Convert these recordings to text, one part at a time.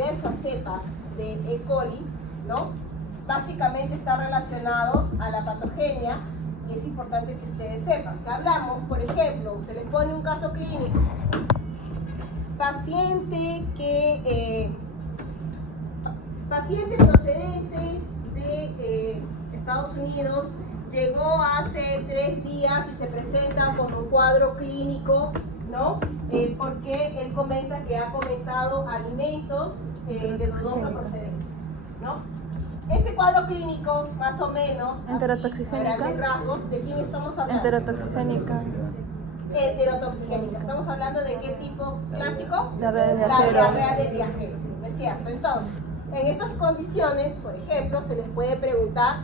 diversas cepas de E. coli, ¿no? Básicamente están relacionados a la patogenia y es importante que ustedes sepan. Si hablamos, por ejemplo, se les pone un caso clínico, paciente procedente de Estados Unidos, llegó hace 3 días y se presenta con un cuadro clínico, ¿no? Porque él comenta que ha comentado alimentos de dudosa procedencia, ¿no? Ese cuadro clínico, más o menos, enterotoxigénica, a grandes rasgos, ¿de quién estamos hablando? Enterotoxigénica. Enterotoxigénica. ¿Estamos hablando de qué tipo clásico? Diarrea del La viajero. diarrea del viajero, ¿no es cierto? Entonces, en esas condiciones, por ejemplo, se les puede preguntar,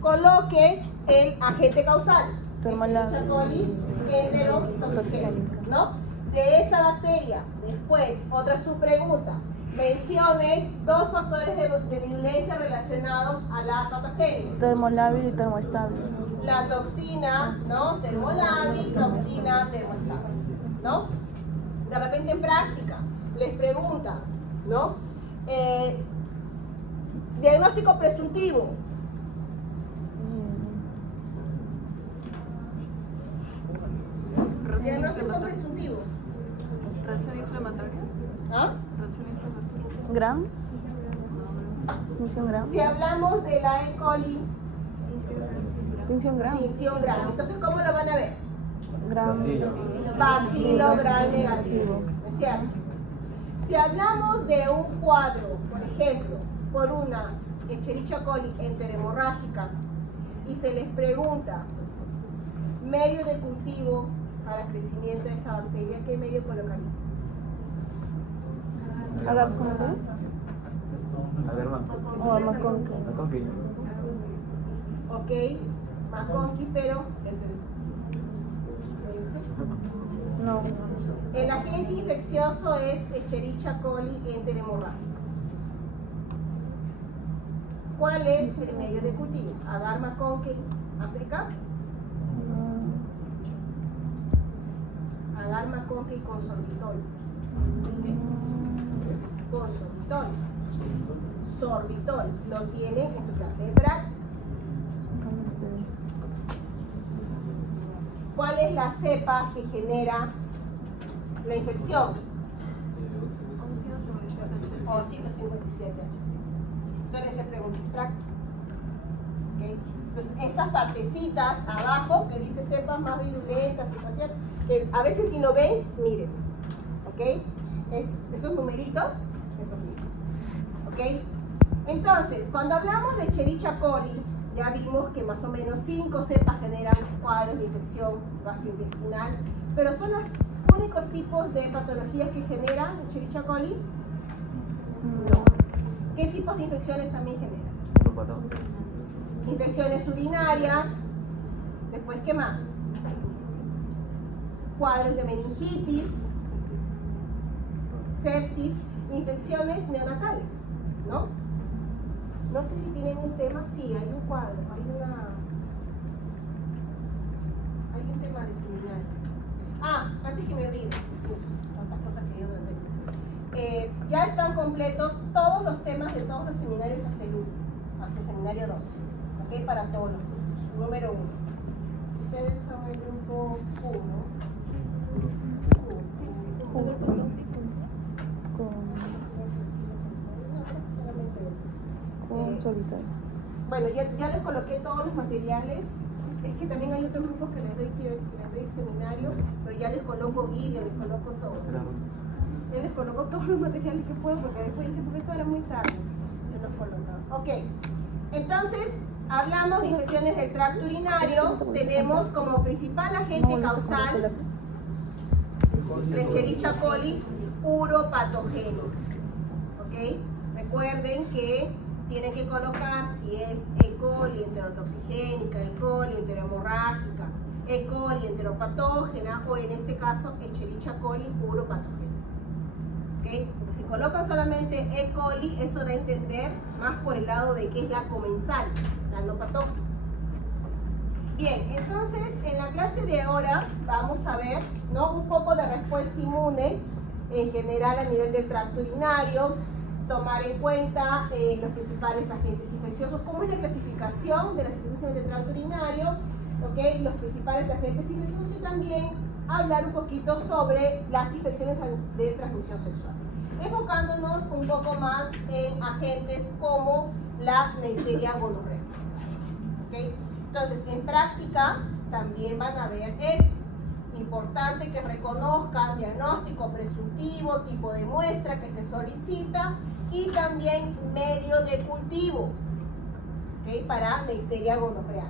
coloque el agente causal, Escherichia coli enterotoxigénica, ¿no? De esa bacteria. Después, otra subpregunta, mencione 2 factores de virulencia relacionados a la patogenia. Termolábil y termoestable. La toxina, ¿no? Termolábil, toxina termoestable, ¿no? De repente en práctica les pregunta, ¿no? Diagnóstico presuntivo. Diagnóstico presuntivo. ¿Reacción inflamatoria? ¿Ah? ¿Reacción inflamatoria? Gram. Tinción gram. Si hablamos de la E. coli, Tinción gram. tinción gram. Entonces, ¿cómo lo van a ver? Gram. Bacilo gram negativo, ¿no es cierto? Si hablamos de un cuadro, por ejemplo, por una Escherichia coli enterohemorrágica y se les pregunta medio de cultivo para crecimiento de esa bacteria, ¿qué medio colocaría? Agar, ¿cómo se llama? O amaconque. Ok, McConkie, pero No. el agente infeccioso es Escherichia coli enterohemorrágica. ¿Cuál es el medio de cultivo? Agar, McConkie, a secas. Agar, McConkie con sorbitol. Con sorbitol. Sorbitol lo tienen en su clase de práctica. ¿Cuál es la cepa que genera la infección? Ocino 57HC. Suele ser pregunta práctica. ¿Okay? Entonces, esas partecitas abajo que dice cepas más virulentas, aplicación, que a veces si lo ven, miren. ¿Ok? Esos numeritos, esos libros. ¿Ok? Entonces, cuando hablamos de Escherichia coli, ya vimos que más o menos 5 cepas generan cuadros de infección gastrointestinal, pero son los únicos tipos de patologías que generan Escherichia coli. No. ¿Qué tipos de infecciones también generan? Infecciones urinarias. Después, ¿qué más? Cuadros de meningitis, sepsis, infecciones neonatales, ¿no? No sé si tienen un tema, sí, hay un cuadro, hay un tema de seminario. Ah, antes que me olvide, tantas cosas que yo no entiendo. Ya están completos todos los temas de todos los seminarios hasta el último, hasta el seminario 2, ¿ok? Para todos los grupos. Número 1. Ustedes son el grupo 1. Bueno, ya les coloqué todos los materiales. Es que también hay otros grupos que les doy seminario, pero ya les coloco vídeo, les coloco todo. Yo les coloco todos los materiales que puedo, porque después dice, profesora, muy tarde. Yo los coloco. Ok, entonces hablamos de infecciones del tracto urinario. Tenemos como principal agente causal la Escherichia coli uropatogénica. Ok, recuerden que tienen que colocar si es E. coli enterotoxigénica, E. coli enterohemorrágica, E. coli enteropatógena o en este caso Escherichia coli uropatogénica. ¿Okay? Porque si colocan solamente E. coli, eso da a entender más por el lado de que es la comensal, la no patógena. Bien, entonces en la clase de ahora vamos a ver, ¿no?, un poco de respuesta inmune en general a nivel del tracto urinario, tomar en cuenta los principales agentes infecciosos, cómo es la clasificación de las infecciones del tracto urinario, ¿okay? Los principales agentes infecciosos y también hablar un poquito sobre las infecciones de transmisión sexual, enfocándonos un poco más en agentes como la Neisseria gonorrea. ¿Okay? Entonces, en práctica también van a ver eso. Importante que reconozcan diagnóstico presuntivo, tipo de muestra que se solicita y también medio de cultivo, ¿okay? Para Neisseria gonorrea.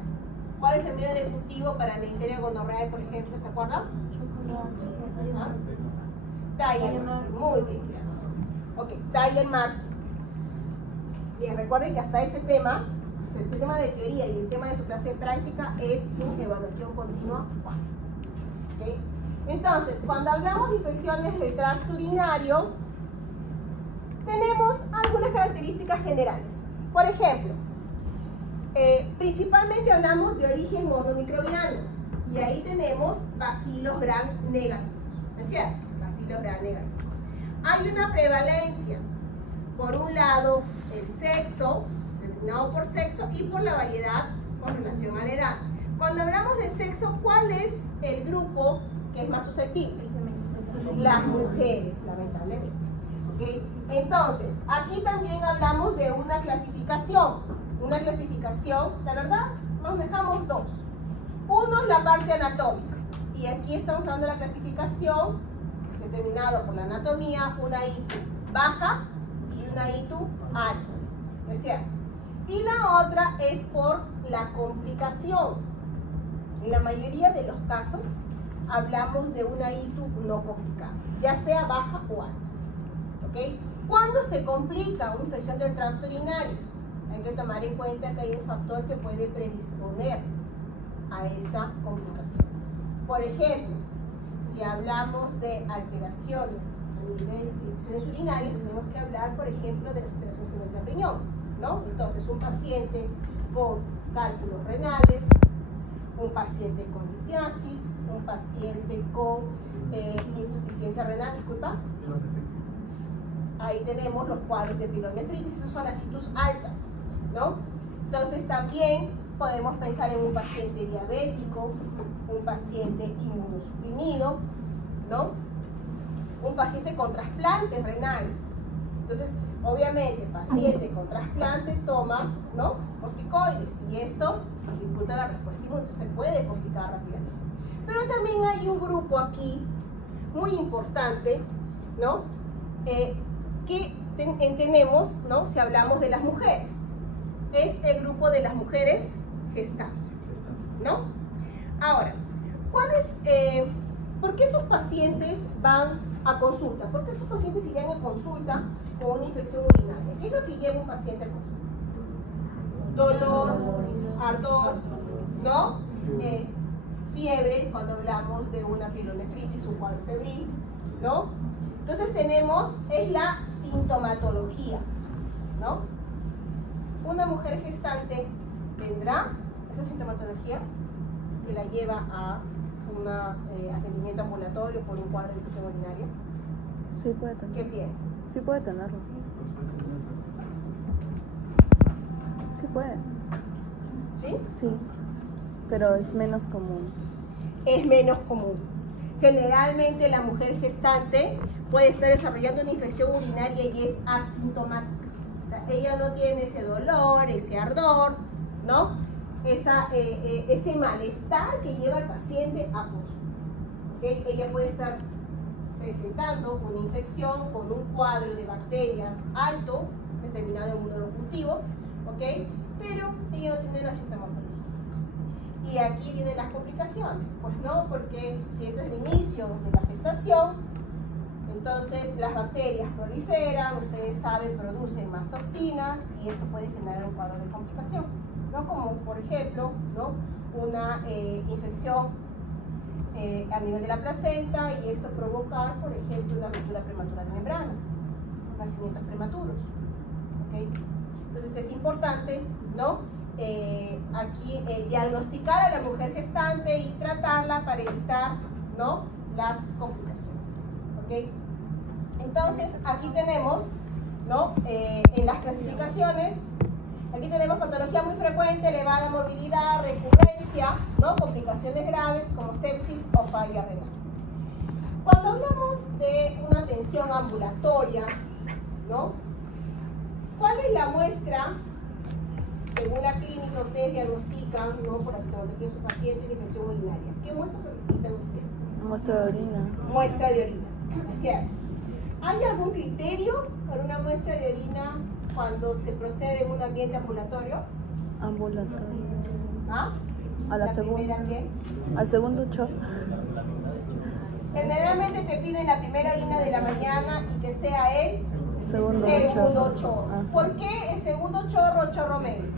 ¿Cuál es el medio de cultivo para Neisseria gonorrea, por ejemplo? ¿Se acuerdan? Dyer Martin. Muy bien, gracias. Ok, Dyer Martin. Bien, recuerden que hasta ese tema, el tema de teoría y el tema de su clase de práctica es su evaluación continua. ¿Okay? Entonces, cuando hablamos de infecciones del tracto urinario, tenemos algunas características generales. Por ejemplo, principalmente hablamos de origen monomicrobiano y ahí tenemos bacilos gram negativos, ¿no es cierto? Bacilos gram negativos. Hay una prevalencia, por un lado, el sexo, determinado por sexo y por la variedad con relación a la edad. Cuando hablamos de sexo, ¿cuál es el grupo que es más susceptible? Las mujeres, lamentablemente. ¿Okay? Entonces, aquí también hablamos de una clasificación. Una clasificación, la verdad, nos dejamos dos. Uno es la parte anatómica. Y aquí estamos hablando de la clasificación determinada por la anatomía, una ITU baja y una ITU alta. ¿No es cierto? Y la otra es por la complicación. En la mayoría de los casos hablamos de una ITU no complicada, ya sea baja o alta. ¿Okay? ¿Cuándo se complica una infección del tracto urinario? Hay que tomar en cuenta que hay un factor que puede predisponer a esa complicación. Por ejemplo, si hablamos de alteraciones a nivel de infecciones urinarias, tenemos que hablar, por ejemplo, de las alteraciones a nivel del riñón, ¿no? Entonces, un paciente con cálculos renales, un paciente con litiasis, un paciente con insuficiencia renal, disculpa. Ahí tenemos los cuadros de pielonefritis, esas son las ITUs altas, ¿no? Entonces también podemos pensar en un paciente diabético, un paciente inmunosuprimido, ¿no? Un paciente con trasplante renal. Entonces, obviamente, el paciente con trasplante toma, ¿no?, corticoides y esto dificulta la respuesta inmune, se puede complicar rápidamente. Pero también hay un grupo aquí muy importante, ¿no?, que entendemos, ¿no?, si hablamos de las mujeres. Es el grupo de las mujeres gestantes, ¿no? Ahora, ¿por qué esos pacientes van a consulta? ¿Por qué esos pacientes irían a consulta con una infección urinaria? ¿Qué es lo que lleva un paciente a consulta? Dolor, ardor, ¿no? Fiebre, cuando hablamos de una pielonefritis, un cuadro febril, ¿no? Entonces es la sintomatología, ¿no? Una mujer gestante tendrá esa sintomatología que la lleva a un atendimiento ambulatorio por un cuadro de infección urinaria. Sí puede tenerlo. ¿Qué piensa? Sí puede tenerlo. Sí puede. ¿Sí? Sí, pero es menos común. Es menos común. Generalmente la mujer gestante puede estar desarrollando una infección urinaria y es asintomática. O sea, ella no tiene ese dolor, ese ardor, ¿no? Ese malestar que lleva al paciente a consulta. ¿Okay? Ella puede estar presentando una infección con un cuadro de bacterias alto, determinado inmunocultivo, ¿ok? Pero ella no tiene la sintomatología. Y aquí vienen las complicaciones, pues no, porque si ese es el inicio de la gestación, entonces las bacterias proliferan, ustedes saben, producen más toxinas y esto puede generar un cuadro de complicación, ¿no? Como por ejemplo, ¿no?, una infección a nivel de la placenta y esto provocar, por ejemplo, una ruptura prematura de membrana, nacimientos prematuros, ¿okay? Entonces es importante, ¿no?, aquí diagnosticar a la mujer gestante y tratarla para evitar, ¿no?, las complicaciones, ¿ok? Entonces, aquí tenemos, ¿no? En las clasificaciones, aquí tenemos patología muy frecuente, elevada morbilidad, recurrencia, ¿no? Complicaciones graves como sepsis o falla renal. Cuando hablamos de una atención ambulatoria, ¿no? ¿Cuál es la muestra? Según la clínica, ustedes diagnostican, ¿no? Por la sintomatología de su paciente, la infección urinaria. ¿Qué muestra solicitan ustedes? Muestra de orina. Muestra de orina, ¿es cierto? ¿Hay algún criterio para una muestra de orina cuando se procede en un ambiente ambulatorio? Ambulatorio. ¿Ah? A la segunda. Primera, ¿qué? Al segundo shock. Generalmente te piden la primera orina de la mañana y que sea el Segundo chorro. Ah. ¿Por qué el segundo chorro medio?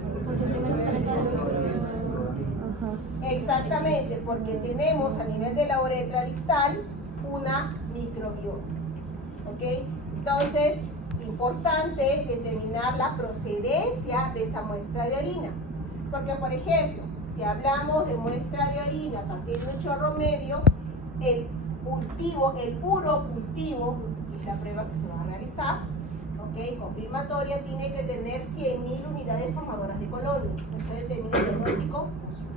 Ajá. Exactamente, porque tenemos a nivel de la uretra distal una microbiota. ¿Ok? Entonces, importante determinar la procedencia de esa muestra de orina. Porque, por ejemplo, si hablamos de muestra de orina a partir de un chorro medio, el puro cultivo, que es la prueba que se va a realizar, ¿ok? Confirmatoria, tiene que tener 100.000 unidades formadoras de colonia. Eso determina el diagnóstico positivo.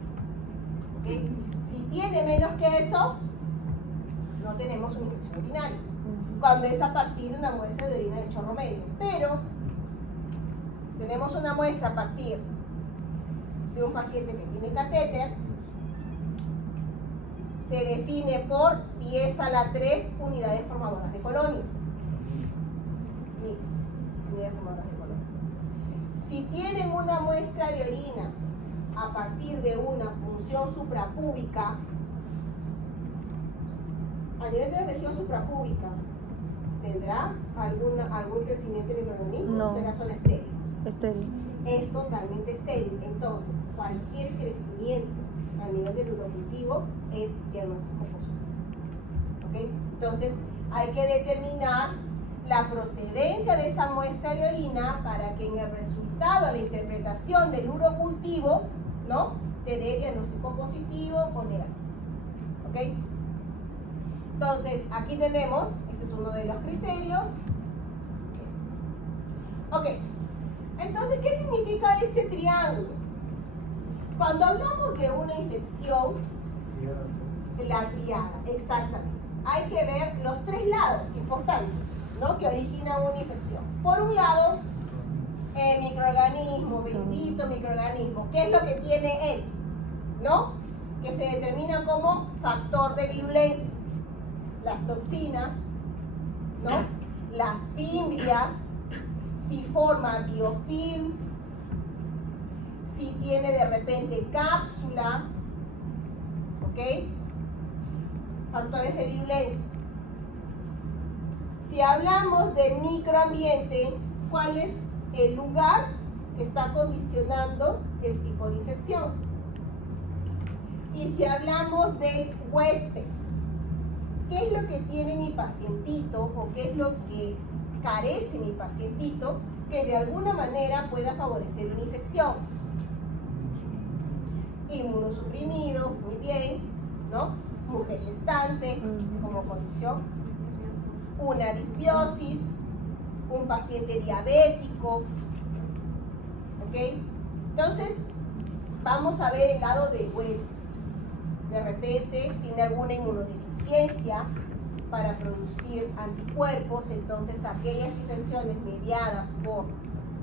¿Ok? Si tiene menos que eso, no tenemos una infección urinaria. Cuando es a partir de una muestra de orina de chorro medio. Pero tenemos una muestra a partir de un paciente que tiene catéter, se define por 10 a la 3 unidades formadoras de colonia. Unidades formadoras de colonia. Si tienen una muestra de orina a partir de una punción suprapúbica, a nivel de la región suprapúbica, ¿tendrá algún crecimiento de microorganismos? No. ¿Será solo estéril? Estéril. Es totalmente estéril. Entonces, cualquier crecimiento a nivel del urocultivo es diagnóstico positivo. ¿Ok? Entonces, hay que determinar la procedencia de esa muestra de orina para que en el resultado, la interpretación del urocultivo, ¿no? Te dé diagnóstico positivo o negativo. ¿Ok? Entonces, aquí tenemos, ese es uno de los criterios. Ok. Entonces, ¿qué significa este triángulo? Cuando hablamos de una infección, la triada, exactamente. Hay que ver los tres lados importantes, ¿no? Que originan una infección. Por un lado, el microorganismo, bendito microorganismo. ¿Qué es lo que tiene él? ¿No? Que se determina como factor de virulencia. Las toxinas, ¿no? Las fimbrias, si forma biofilms, si tiene de repente cápsula, ¿ok? Factores de virulencia. Si hablamos de microambiente, ¿cuál es el lugar que está condicionando el tipo de infección? Y si hablamos del huésped, ¿qué es lo que tiene mi pacientito o qué es lo que carece mi pacientito que de alguna manera pueda favorecer una infección? Inmunosuprimido, muy bien, ¿no? Mujer gestante, como condición. Una disbiosis, un paciente diabético, ¿ok? Entonces, vamos a ver el lado del huésped. De repente tiene alguna inmunodeficiencia para producir anticuerpos, entonces aquellas infecciones mediadas por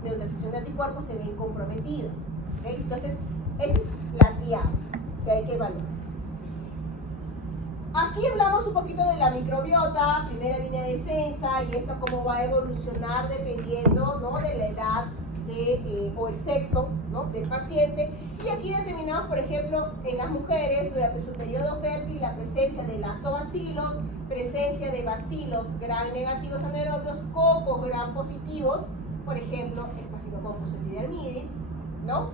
neutralización de anticuerpos se ven comprometidas. ¿Okay? Entonces, esa es la triada que hay que evaluar. Aquí hablamos un poquito de la microbiota, primera línea de defensa, y esto cómo va a evolucionar dependiendo, ¿no? De la edad o el sexo, ¿no? Del paciente. Y aquí determinamos, por ejemplo, en las mujeres durante su periodo fértil la presencia de lactobacilos, presencia de bacilos gram negativos anaerobios, cocos gram positivos, por ejemplo, Staphylococcus epidermidis, ¿no?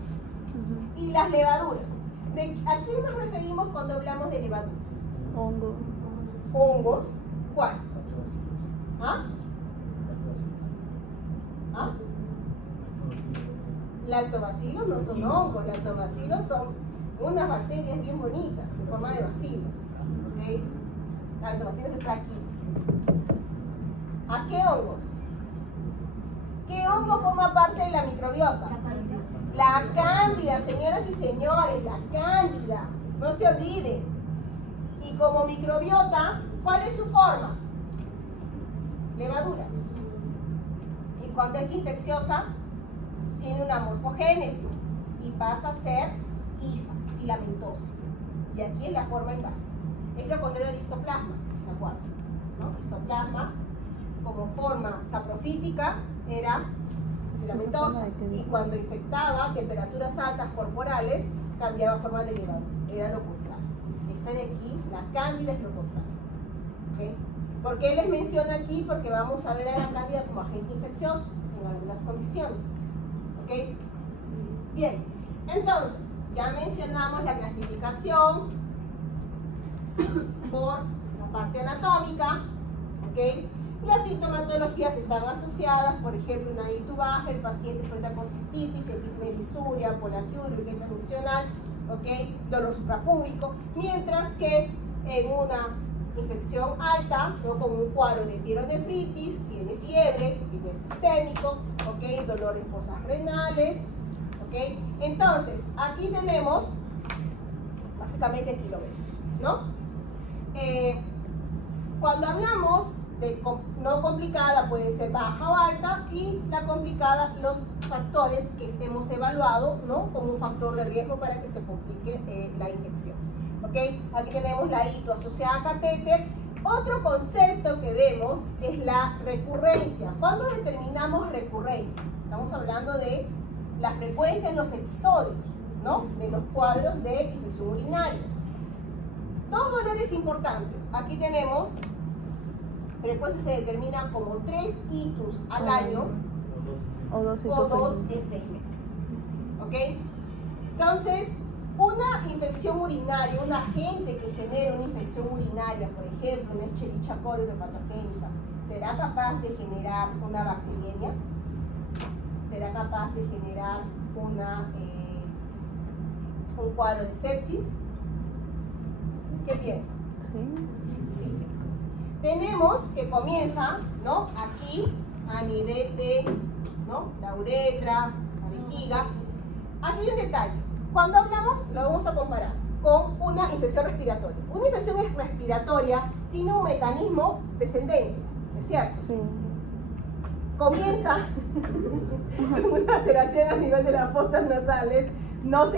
Y las levaduras. ¿A quién nos referimos cuando hablamos de levaduras? Hongo. Hongos. ¿Cuál? ¿Ah? ¿Ah? Lactobacilos no son hongos, lactobacilos son unas bacterias bien bonitas en forma de bacilos. ¿Okay? Lactobacilos está aquí. ¿A qué hongos? ¿Qué hongo forma parte de la microbiota? La cándida, señoras y señores, la cándida. No se olviden. Y como microbiota, ¿cuál es su forma? Levadura. Y cuando es infecciosa, tiene una morfogénesis y pasa a ser hifa, filamentosa. Y aquí es la forma en base. Es lo contrario de histoplasma, si se acuerdan, ¿no? Histoplasma, como forma saprofítica, era filamentosa. Y cuando infectaba a temperaturas altas corporales, cambiaba forma de levadura. Era lo contrario. Esta de aquí, la cándida, es lo contrario. ¿Okay? ¿Por qué les menciono aquí? Porque vamos a ver a la cándida como agente infeccioso en algunas condiciones. ¿Ok? Bien, entonces, ya mencionamos la clasificación por la parte anatómica. ¿Ok? Las sintomatologías están asociadas, por ejemplo, una ditubaje, el paciente cuenta con cistitis, aquí tiene disuria, polaquiuria, urgencia funcional, ¿ok? Dolor suprapúbico, mientras que en una infección alta, ¿no? Con un cuadro de pielonefritis, tiene fiebre, porque es sistémico, ¿ok? Dolor en fosas renales, ¿ok? Entonces, aquí tenemos, básicamente aquí lo vemos, ¿no? Cuando hablamos de no complicada, puede ser baja o alta, y la complicada, los factores que hemos evaluado, ¿no? Como un factor de riesgo para que se complique la infección. ¿Ok? Aquí tenemos la hito asociada a catéter. Otro concepto que vemos es la recurrencia. ¿Cuándo determinamos recurrencia? Estamos hablando de la frecuencia en los episodios, ¿no? De los cuadros de infección urinaria. Dos valores importantes. Aquí tenemos, frecuencia se determina como 3 hitos al año o 2 en 6 meses. ¿Ok? Entonces, una infección urinaria, un agente que genere una infección urinaria, por ejemplo, una Escherichia coli hepatogénica, ¿será capaz de generar una bacteriemia? ¿Será capaz de generar un cuadro de sepsis? ¿Qué piensan? Sí. Tenemos que comienza, ¿no? Aquí, a nivel de, ¿no? La uretra, la vejiga. Aquí hay un detalle. Cuando hablamos, lo vamos a comparar con una infección respiratoria. Una infección respiratoria tiene un mecanismo descendente, ¿es cierto? Sí. Comienza una alteración a nivel de las fosas nasales, no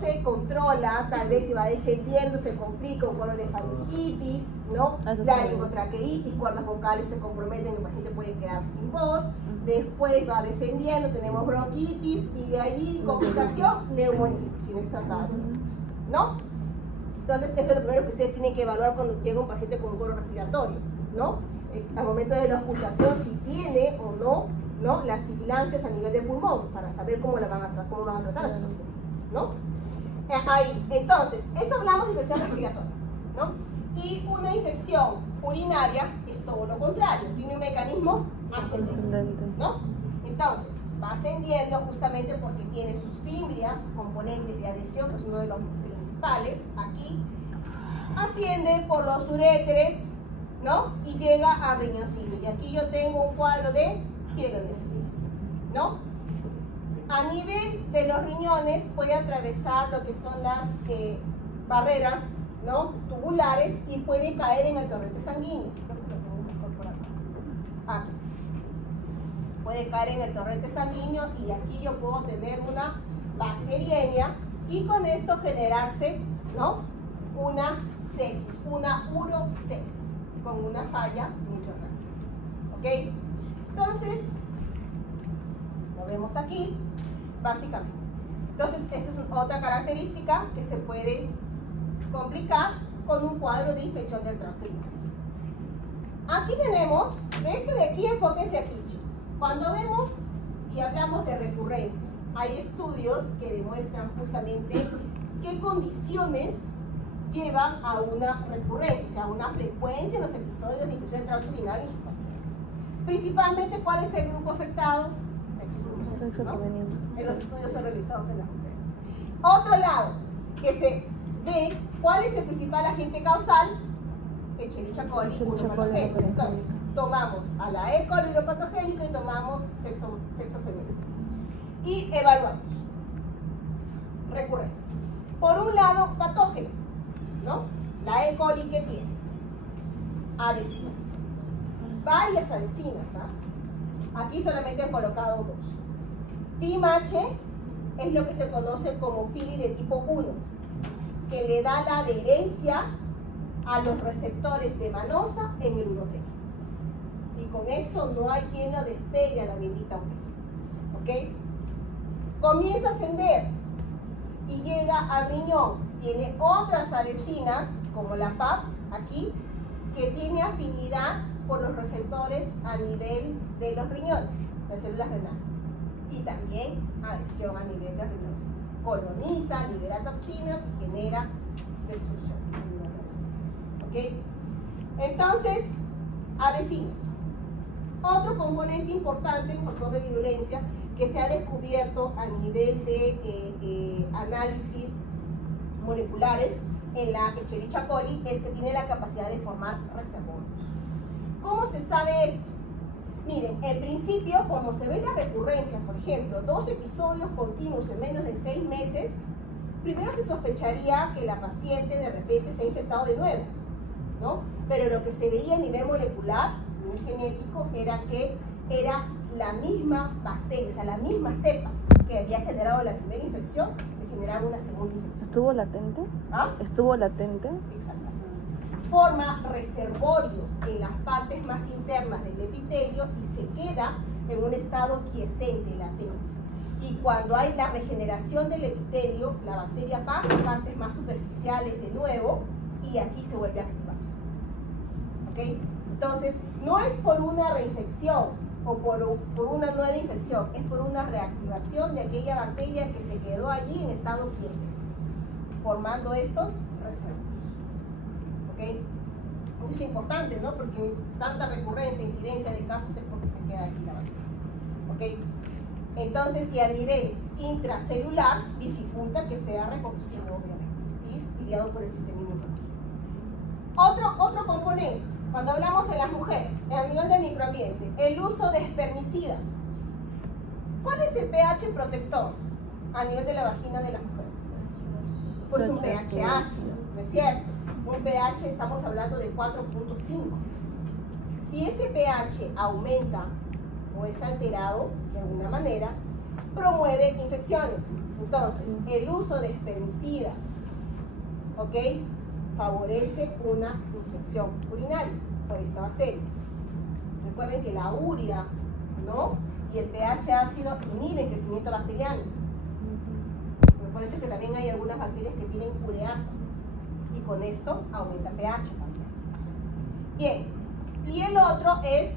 se controla, tal vez se va descendiendo, se complica un cuadro de faringitis, ¿no? Laringotraqueitis, cuerdas vocales se comprometen, el paciente puede quedar sin voz. Después va descendiendo, tenemos bronquitis y de ahí complicación, neumonía, si no es tratado, ¿no? Entonces eso es lo primero que ustedes tienen que evaluar cuando llega un paciente con un cuadro respiratorio, ¿no? Al momento de la ocultación, si tiene o no, las sibilancias a nivel de pulmón, para saber cómo van a tratar a su paciente, ¿no? Ahí, entonces, eso hablamos de infección respiratoria, ¿no? Y una infección urinaria es todo lo contrario, tiene un mecanismo ascendente, ¿no? Entonces, va ascendiendo justamente porque tiene sus fibrias, sus componentes de adhesión, que es uno de los principales, aquí, asciende por los uréteres, ¿no? Y llega a riñoncito. Y aquí yo tengo un cuadro de pielonefritis, ¿no? A nivel de los riñones puede atravesar lo que son las barreras, ¿no? Tubulares y puede caer en el torrente sanguíneo. Aquí. Puede caer en el torrente sanguíneo y aquí yo puedo tener una bacteriemia y con esto generarse, ¿no? Una sepsis, una urosepsis, con una falla multiorgánica. ¿Ok? Entonces, lo vemos aquí, básicamente. Entonces, esta es otra característica que se puede complicar con un cuadro de infección del tracto urinario. Aquí tenemos, esto de aquí, enfóquense aquí, chicos. Cuando vemos y hablamos de recurrencia, hay estudios que demuestran justamente qué condiciones llevan a una recurrencia, o sea, a una frecuencia en los episodios de infección del tracto urinario en sus pacientes. Principalmente, ¿cuál es el grupo afectado? Sexo femenino, ¿no? En los estudios son realizados en las mujeres. Otro lado, que se ve cuál es el principal agente causal, Escherichia coli Escherichia coli uropatogénica. uropatogénica. Entonces, tomamos a la E. coli uropatogénica y tomamos sexo femenino. Y evaluamos. Recurrencia. Por un lado, patógeno, ¿no? La E. coli, ¿qué tiene? Adhesinas. Varias adhesinas, ¿ah? Aquí solamente he colocado dos. FIMH es lo que se conoce como pili de tipo 1, que le da la adherencia a los receptores de manosa en el uroterio. Y con esto no hay quien lo despegue a la bendita uretra. ¿Ok? Comienza a ascender y llega al riñón. Tiene otras adhesinas, como la PAP, aquí, que tiene afinidad por los receptores a nivel de los riñones, las células renales. Y también adhesión a nivel de riñones. Coloniza, libera toxinas, genera destrucción. ¿Ok? Entonces, adhesinas. Otro componente importante, un factor de virulencia, que se ha descubierto a nivel de análisis moleculares en la Escherichia coli, es que tiene la capacidad de formar reservorios. ¿Cómo se sabe esto? Miren, en principio, como se ve la recurrencia, por ejemplo, 2 episodios continuos en menos de 6 meses, primero se sospecharía que la paciente de repente se ha infectado de nuevo, ¿no? Pero lo que se veía a nivel molecular, a nivel genético, era que era la misma bacteria, o sea, la misma cepa que había generado la primera infección, que generaba una segunda infección. ¿Estuvo latente? ¿Ah? ¿Estuvo latente? Exactamente. Forma reservorios en las partes más internas del epitelio y se queda en un estado quiescente, latente. Y cuando hay la regeneración del epitelio, la bacteria pasa a partes más superficiales de nuevo y aquí se vuelve a activar. ¿Ok? Entonces, no es por una reinfección o por una nueva infección, es por una reactivación de aquella bacteria que se quedó allí en estado quiescente, formando estos reservorios. ¿Ok? Eso es importante, ¿no? Porque tanta recurrencia, incidencia de casos es porque se queda aquí la bacteria. ¿Ok? Entonces, y a nivel intracelular, dificulta que sea reconocido, obviamente, y lidiado por el sistema inmunológico. Otro componente, cuando hablamos de las mujeres, a nivel del microambiente, el uso de espermicidas. ¿Cuál es el pH protector a nivel de la vagina de las mujeres? Pues un pH ácido, ¿no es cierto? Un pH, estamos hablando de 4.5. Si ese pH aumenta o es alterado de alguna manera, promueve infecciones. Entonces, el uso de espermicidas, ¿ok?, favorece una infección urinaria por esta bacteria. Recuerden que la urea, ¿no?, y el pH ácido inhiben el crecimiento bacteriano. Por eso es que también hay algunas bacterias que tienen ureasa y con esto aumenta pH también. Bien, y el otro es,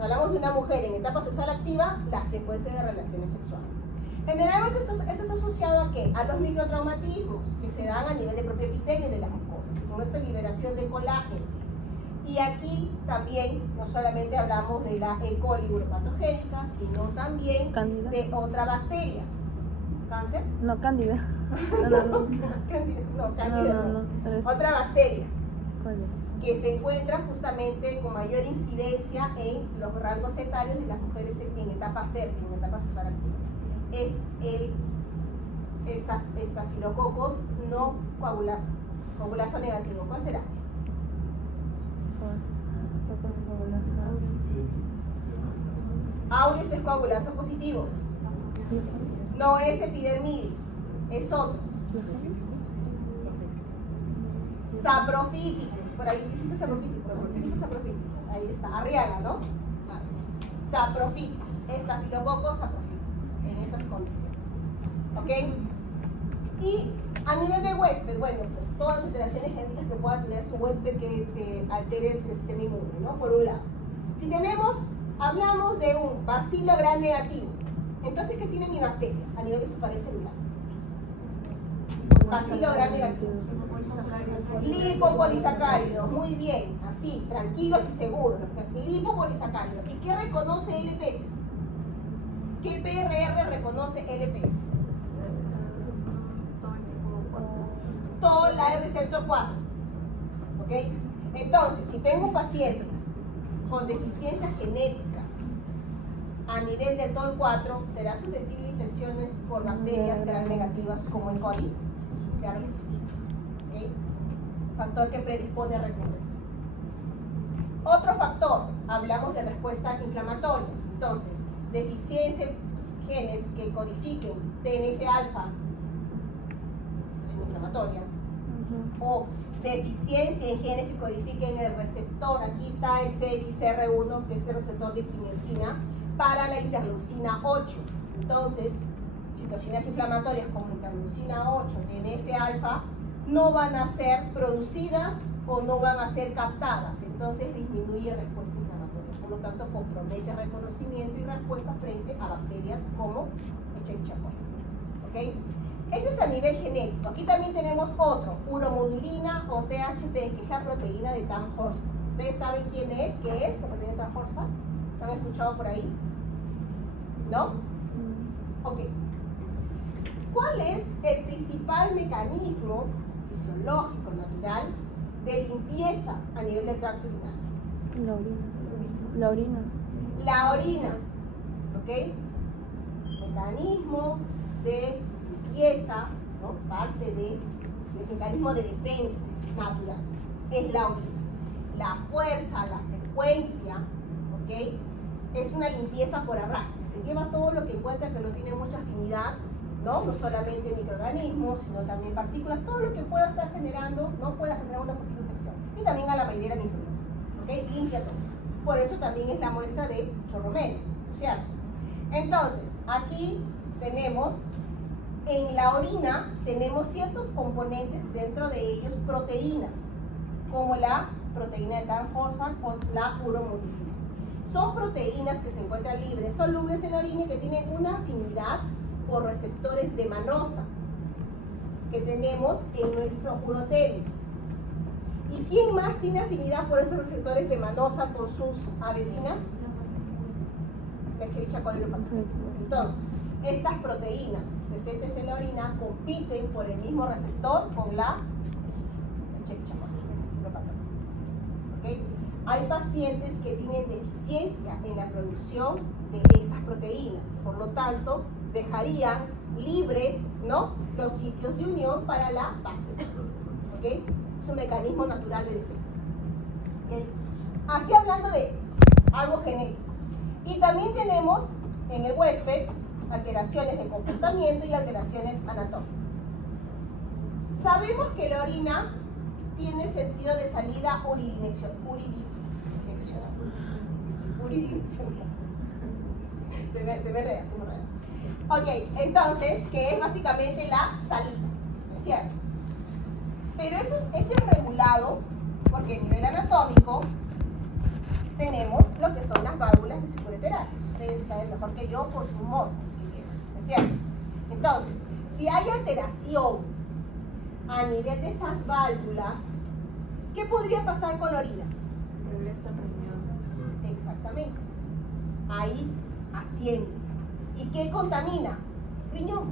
hablamos de una mujer en etapa sexual activa, la frecuencia de relaciones sexuales. Generalmente esto está asociado ¿a qué? A los microtraumatismos que se dan a nivel de propio epitelio de las mucosas, con esta liberación de colágeno. Y aquí también no solamente hablamos de la E. coli uropatogénica, sino también ¿Cándida? de otra bacteria. ¿Cáncer? No, cándida. No. Cándida no. Pero es- Otra bacteria ¿Cuál es? que se encuentra justamente con mayor incidencia en los rangos etarios de las mujeres en etapa fértil, en etapa sexual activa. Es el Staphylococcus no coagulasa negativo. ¿Cuál será? Pocos coagulados. Aureus es coagulasa positivo. No es epidermidis, es otro. Saprophyticus, por ahí dijiste saprophyticus, ¿por qué dijiste saprophyticus? Ahí está, Arriaga, ¿no? Saprophyticus, Staphylococcus saprophyticus, en esas condiciones. ¿Ok? Y a nivel de huésped, bueno, pues todas las alteraciones genéticas que pueda tener su huésped que altere el sistema inmune, ¿no? Por un lado. Si hablamos de un bacilo gram negativo, entonces, ¿qué tiene mi bacteria a nivel de su pared celular? Bacilo gram negativo. Lipopolisacáridos, muy bien, así, tranquilos y seguros. Lipopolisacáridos. ¿Y qué reconoce LPS? ¿Qué PRR reconoce LPS? Todo la receptor 4. ¿Ok? Entonces, si tengo un paciente con deficiencia genética a nivel del TOL4, ¿será susceptible a infecciones por bacterias gram negativas como E. coli? Claro que sí. ¿Okay? Factor que predispone a reconversión. Otro factor, hablamos de respuesta inflamatoria. Entonces, deficiencia en genes que codifiquen TNF-alfa, situación inflamatoria, o deficiencia en genes que codifiquen el receptor, aquí está el CXR1, que es el receptor de quimiosina, para la interleucina 8. Entonces, situaciones inflamatorias como interleucina 8, TNF-alfa, no van a ser producidas o no van a ser captadas, entonces disminuye respuesta inflamatoria, por lo tanto compromete reconocimiento y respuesta frente a bacterias como Escherichia coli. ¿Ok? Eso es a nivel genético. Aquí también tenemos otro, uromodulina o THP, que es la proteína de Tamm-Horsford. ¿Ustedes saben quién es? ¿Qué es la proteína de Tamm-Horsford? ¿Lo han escuchado por ahí? ¿No? Ok. ¿Cuál es el principal mecanismo fisiológico, natural, de limpieza a nivel del tracto urinario? La orina. La orina. La orina. ¿Ok? Mecanismo de limpieza, ¿no? Parte del mecanismo de defensa natural. Es la orina. La fuerza, la frecuencia, ¿ok? Es una limpieza por arrastre. Se lleva todo lo que encuentra que no tiene mucha afinidad, ¿no? No solamente microorganismos, sino también partículas, todo lo que pueda estar generando, no pueda generar una posible infección. Y también a la mayoría incluida, ¿ok? Limpia todo. Por eso también es la muestra de chorro medio, ¿cierto? Entonces, aquí tenemos, en la orina, tenemos ciertos componentes, dentro de ellos proteínas, como la proteína de Tamm-Horsford o la uromodulina. Son proteínas que se encuentran libres, solubles en la orina y que tienen una afinidad por receptores de manosa que tenemos en nuestro urotelio. ¿Y quién más tiene afinidad por esos receptores de manosa con sus adhesinas? La Escherichia coli. Entonces, estas proteínas presentes en la orina compiten por el mismo receptor con la Escherichia coli. ¿Okay? Hay pacientes que tienen deficiencia en la producción de estas proteínas, por lo tanto, dejarían libre, ¿no?, los sitios de unión para la bacteria. ¿Okay? Es un mecanismo natural de defensa. ¿Okay? Así hablando de algo genético. Y también tenemos en el huésped alteraciones de comportamiento y alteraciones anatómicas. Sabemos que la orina tiene sentido de salida unidireccional. Se me rea. Ok, entonces, que es básicamente la salida, ¿no es cierto? Pero eso es regulado porque a nivel anatómico tenemos lo que son las válvulas vesicoureterales. Ustedes saben mejor que yo por sus morfos, ¿no es cierto? Entonces, si hay alteración a nivel de esas válvulas, ¿qué podría pasar con la orina? Regresa al riñón. Exactamente. Ahí asciende. ¿Y qué contamina? Riñón.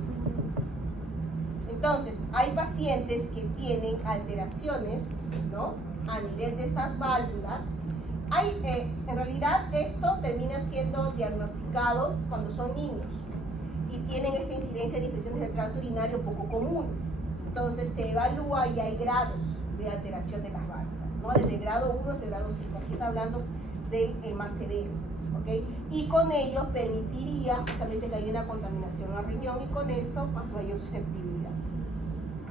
Entonces, hay pacientes que tienen alteraciones, ¿no?, a nivel de esas válvulas. En realidad, esto termina siendo diagnosticado cuando son niños y tienen esta incidencia de infecciones del tracto urinario poco comunes. Entonces, se evalúa y hay grados de alteración de las válvulas, ¿no? Desde grado 1 hasta grado 5. Aquí está hablando del más severo. ¿Okay? Y con ello permitiría justamente que haya una contaminación al riñón y con esto más mayor susceptibilidad.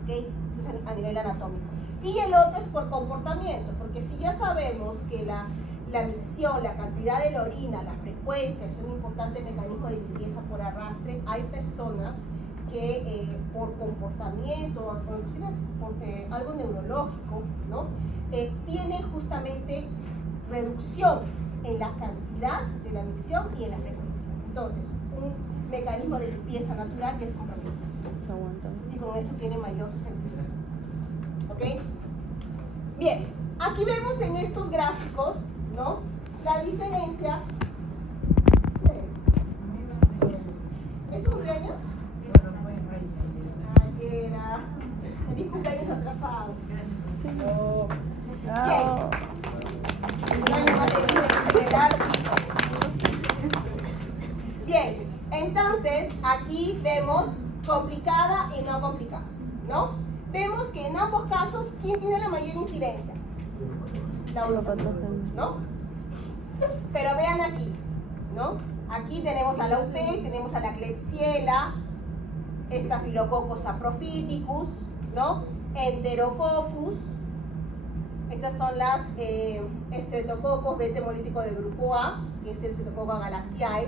¿Okay? Entonces, a nivel anatómico. Y el otro es por comportamiento, porque si ya sabemos que la micción, la cantidad de la orina, la frecuencia es un importante mecanismo de limpieza por arrastre, hay personas que por comportamiento o inclusive por algo neurológico, ¿no?, tienen justamente reducción en la cantidad de la micción y en la frecuencia. Entonces, un mecanismo de limpieza natural que es comportamiento. Se aguanta. Y con esto tiene mayor susceptibilidad. ¿Ok? Bien, aquí vemos en estos gráficos, ¿no?, la diferencia. ¿Es tu cumpleaños? Ayer. Feliz cumpleaños atrasado. Oh, Bravo. Un año más de vida en general. Bien, entonces aquí vemos complicada y no complicada, ¿no? Vemos que en ambos casos, ¿quién tiene la mayor incidencia? La Uropatógena. ¿no? Pero vean aquí, ¿no? Aquí tenemos a la UP, tenemos a la Klebsiella, Staphylococcus saprophyticus, ¿no? Enterococcus. Estas son las Streptococcus beta hemolítico del grupo A, que es el Streptococcus galactiae,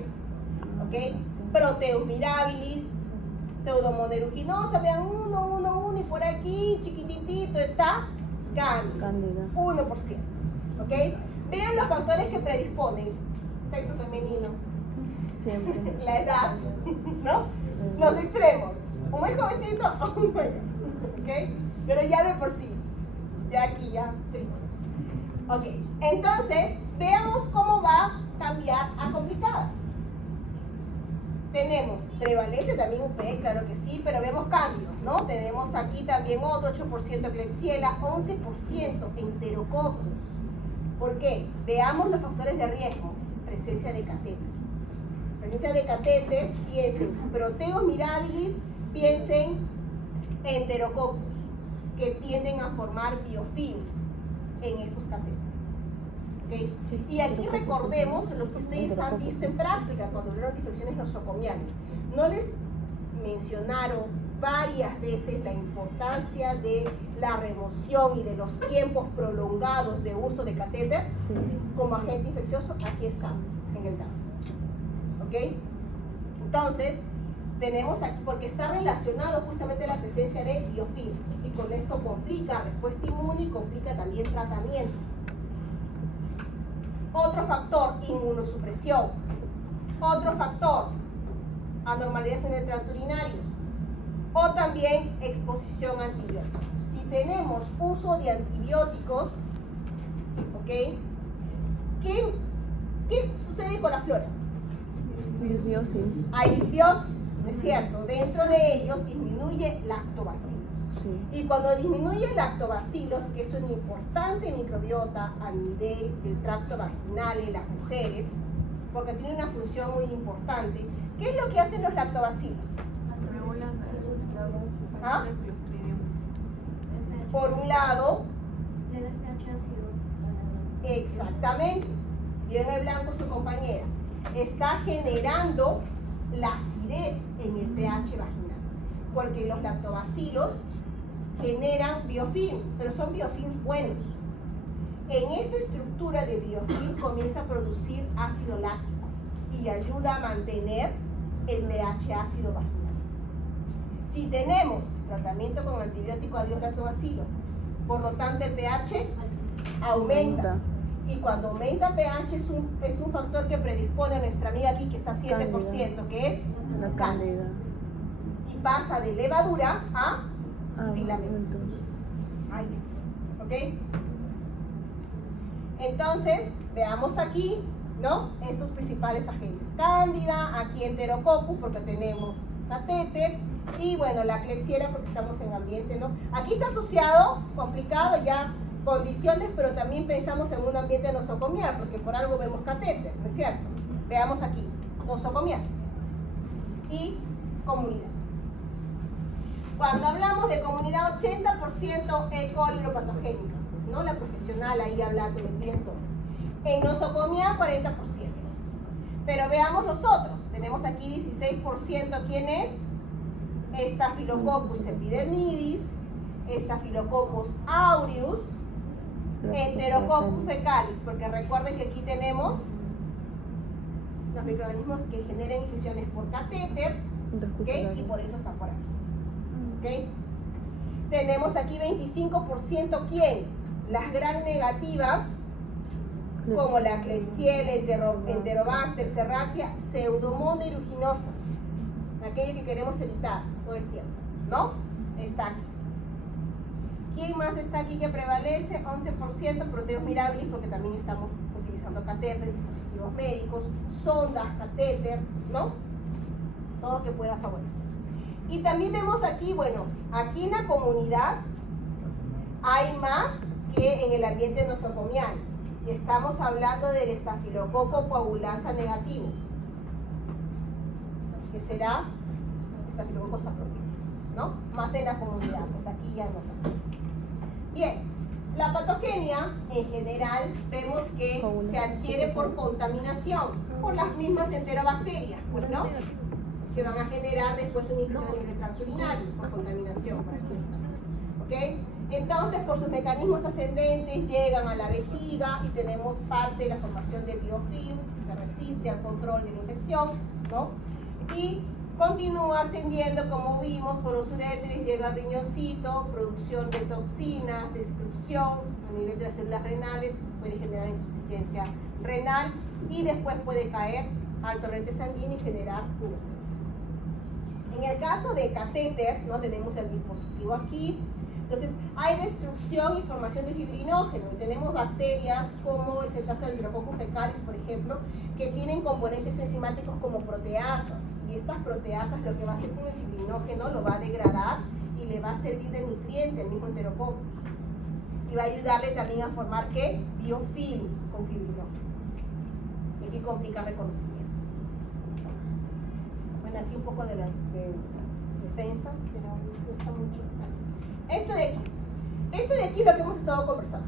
¿ok? Proteus mirabilis, Pseudomonas aeruginosa, vean, uno, y por aquí, chiquititito, está Cándida, 1%, ¿ok? Vean los factores que predisponen, sexo femenino, siempre, la edad, ¿no? Los extremos, un muy jovencito o un mayor, ¿ok? Pero ya de por sí, ya aquí ya tenemos. Ok, entonces, veamos cómo va a cambiar a complicada. Tenemos prevalencia también UP, claro que sí, pero vemos cambios, ¿no? Tenemos aquí también otro 8% Klebsiella, 11% Enterococcus. ¿Por qué? Veamos los factores de riesgo. Presencia de catéter. Presencia de catéter, piensen Proteus mirabilis, piensen Enterococcus, que tienden a formar biofilms en estos catéteres. ¿Okay? Y aquí recordemos lo que ustedes han visto en práctica cuando hablaron de infecciones nosocomiales. ¿No les mencionaron varias veces la importancia de la remoción y de los tiempos prolongados de uso de catéter? sí, Como agente infeccioso, aquí estamos, en el dato. ¿Ok? Entonces, tenemos aquí, porque está relacionado justamente la presencia de biofilms, y con esto complica respuesta inmune y complica también tratamiento. Otro factor, inmunosupresión. Otro factor, anormalidades en el tracto urinario. O también exposición a antibióticos. Si tenemos uso de antibióticos, ¿ok? ¿Qué sucede con la flora? disbiosis, Hay disbiosis, ¿no es cierto? Dentro de ellos disminuye lactobacilos. sí, Y cuando disminuye lactobacilos, que es una importante microbiota a nivel del tracto vaginal en las mujeres, porque tiene una función muy importante, ¿qué es lo que hacen los lactobacilos? Regulan el ¿Ah? del Clostridium. Por un lado, Le da pH ácido. exactamente, vio en el blanco su compañera, está generando la acidez en el pH vaginal, porque los lactobacilos generan biofilms, pero son biofilms buenos. En esta estructura de biofilm comienza a producir ácido láctico y ayuda a mantener el pH ácido vaginal. Si tenemos tratamiento con antibiótico, adiós lactobacilo, por lo tanto el pH aumenta. Y cuando aumenta pH es un factor que predispone a nuestra amiga aquí que está a 7%, Cándida. que es la cándida. cándida, Y pasa de levadura a filamentos. adultos, Ahí, ¿ok? Entonces, veamos aquí, ¿no? Esos principales agentes. Cándida, aquí Enterococcus, porque tenemos catéter, y bueno, la Klebsiella porque estamos en ambiente, ¿no? Aquí está asociado, complicado ya, condiciones, pero también pensamos en un ambiente nosocomial, porque por algo vemos catéter, ¿no es cierto? Veamos aquí, nosocomial y comunidad. Cuando hablamos de comunidad, 80% E. coli patogénica, ¿no? La profesional ahí hablando, metida en todo. En nosocomial, 40%. Pero veamos los otros. Tenemos aquí 16%, ¿quién es? Staphylococcus epidermidis, Staphylococcus aureus, Enterococcus fecalis, porque recuerden que aquí tenemos los microorganismos que generan infecciones por catéter, ¿ok? Y por eso están por aquí. ¿Ok? Tenemos aquí 25%, ¿quién? Las gram negativas, como la Klebsiella, Enterobacter, Serratia, Pseudomonas aeruginosa, aquello que queremos evitar todo el tiempo, ¿no? Está aquí. ¿Quién más está aquí que prevalece? 11%, Proteus mirabilis, porque también estamos utilizando catéter, dispositivos médicos, sondas, catéter, ¿no? Todo que pueda favorecer. Y también vemos aquí, bueno, aquí en la comunidad hay más que en el ambiente nosocomial. Estamos hablando del estafilococo coagulasa negativo, que será estafilococos saprofíticos, ¿no? Más en la comunidad, pues aquí ya no está. Bien, la patogenia en general vemos que se adquiere por contaminación, por las mismas enterobacterias, pues, ¿no? Que van a generar después una infección en el tracto urinario por contaminación, para esto está. ¿Ok? Entonces, por sus mecanismos ascendentes, llegan a la vejiga y tenemos parte de la formación de biofilms que se resiste al control de la infección, ¿no? Y continúa ascendiendo, como vimos, por los uréteres, llega al riñoncito, producción de toxinas, destrucción a nivel de las células renales, puede generar insuficiencia renal y después puede caer al torrente sanguíneo y generar urocepsis. En el caso de catéter, ¿no? Tenemos el dispositivo aquí. Entonces, hay destrucción y formación de fibrinógeno. Y tenemos bacterias, como es el caso del Micrococcus fecalis, por ejemplo, que tienen componentes enzimáticos como proteasas. Y estas proteasas lo que va a hacer con el fibrinógeno lo va a degradar y le va a servir de nutriente al mismo Enterococcus. Y va a ayudarle también a formar, ¿qué? Biofilms con fibrinógeno. Y aquí complica el reconocimiento. Bueno, aquí un poco de las defensas, pero no está mucho. Esto de aquí es lo que hemos estado conversando.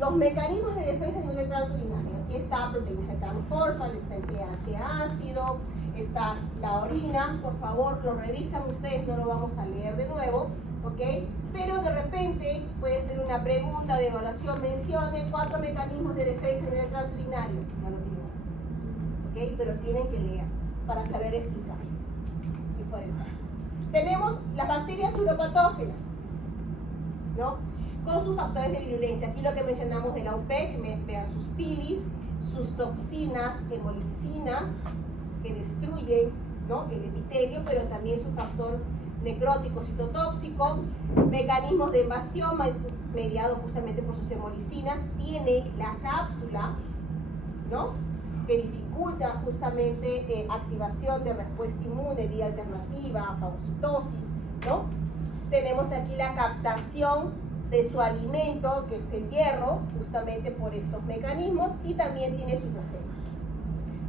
Los mecanismos de defensa en el tracto urinario. Aquí está proteínas de Tan-Horfan, está el pH ácido, está la orina. Por favor, lo revisan ustedes, no lo vamos a leer de nuevo, ¿ok? Pero de repente puede ser una pregunta de evaluación. Mencione 4 mecanismos de defensa en el tracto urinario. No lo tienen, ¿ok? Pero tienen que leer para saber explicar, si fuera el caso. Tenemos las bacterias uropatógenas, ¿no? Con sus factores de virulencia. Aquí lo que mencionamos de la UPEC, vean sus pilis, sus toxinas, hemolicinas, que destruyen, ¿no? El epitelio, pero también su factor necrótico citotóxico, mecanismos de invasión mediados justamente por sus hemolicinas, tiene la cápsula, ¿no? Que dificulta justamente activación de respuesta inmune vía alternativa, fagocitosis, ¿no? Tenemos aquí la captación de su alimento, que es el hierro, justamente por estos mecanismos, y también tiene su flagelo.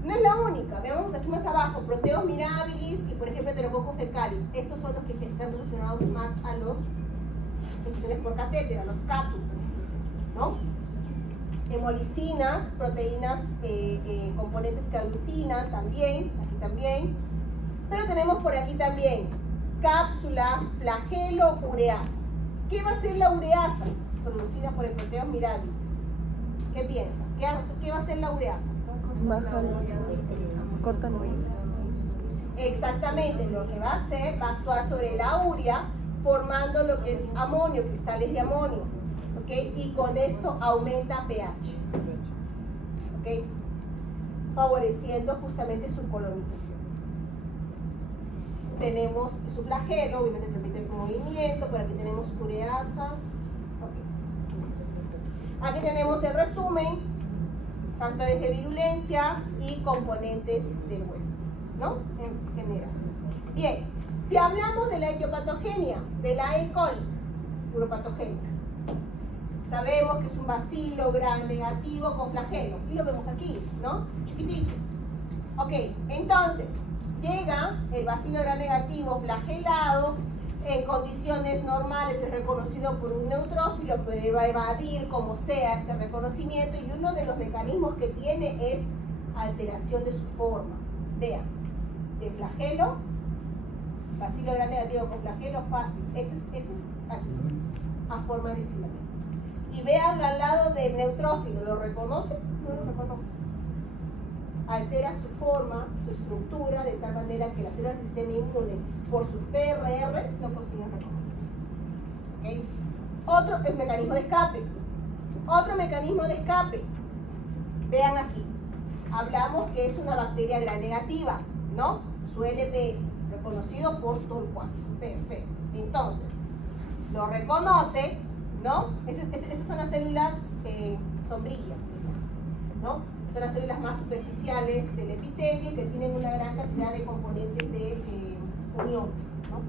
No es la única, veamos aquí más abajo, Proteus mirabilis y por ejemplo Enterococcus fecalis. Estos son los que están relacionados más a los infecciones por catéter, a los CATU, ¿no? Hemolicinas, proteínas, componentes que aglutinan también, aquí también. Pero tenemos por aquí también cápsula, flagelo, ureasa. ¿Qué va a hacer la ureasa producida por el Proteus mirabilis? ¿Qué piensa? ¿Qué va a hacer la ureasa? Baja, corta la huella. Exactamente, lo que va a hacer, va a actuar sobre la urea formando lo que es amonio, cristales de amonio, ¿ok? Y con esto aumenta pH, ¿ok? Favoreciendo justamente su colonización. Tenemos su flagelo, obviamente permite el movimiento, por aquí tenemos ureasas, okay. Aquí tenemos el resumen, factores de virulencia y componentes del hueso, ¿no? En general. Bien, si hablamos de la etiopatogenia, de la E. coli, uropatogénica, sabemos que es un bacilo gram negativo con flagelo, y lo vemos aquí, ¿no? Chiquitito. Ok, entonces, llega el bacilo gram negativo flagelado, en condiciones normales es reconocido por un neutrófilo, pero va a evadir como sea este reconocimiento, y uno de los mecanismos que tiene es alteración de su forma. Vean, de flagelo, bacilo gram negativo con flagelo, este es aquí, a forma de filamento. Y vean al lado del neutrófilo, ¿lo reconoce? No lo reconoce. Altera su forma, su estructura, de tal manera que las células del sistema inmune, por su PRR, no consiguen reconocer. ¿Okay? Otro es mecanismo de escape. Otro mecanismo de escape. Vean aquí. Hablamos que es una bacteria gram negativa, ¿no? Su LPS, reconocido por TOL4. Perfecto. Entonces, lo reconoce, ¿no? Esas son las células sombrillas, ¿no? Son las células más superficiales del epitelio que tienen una gran cantidad de componentes de unión, ¿no?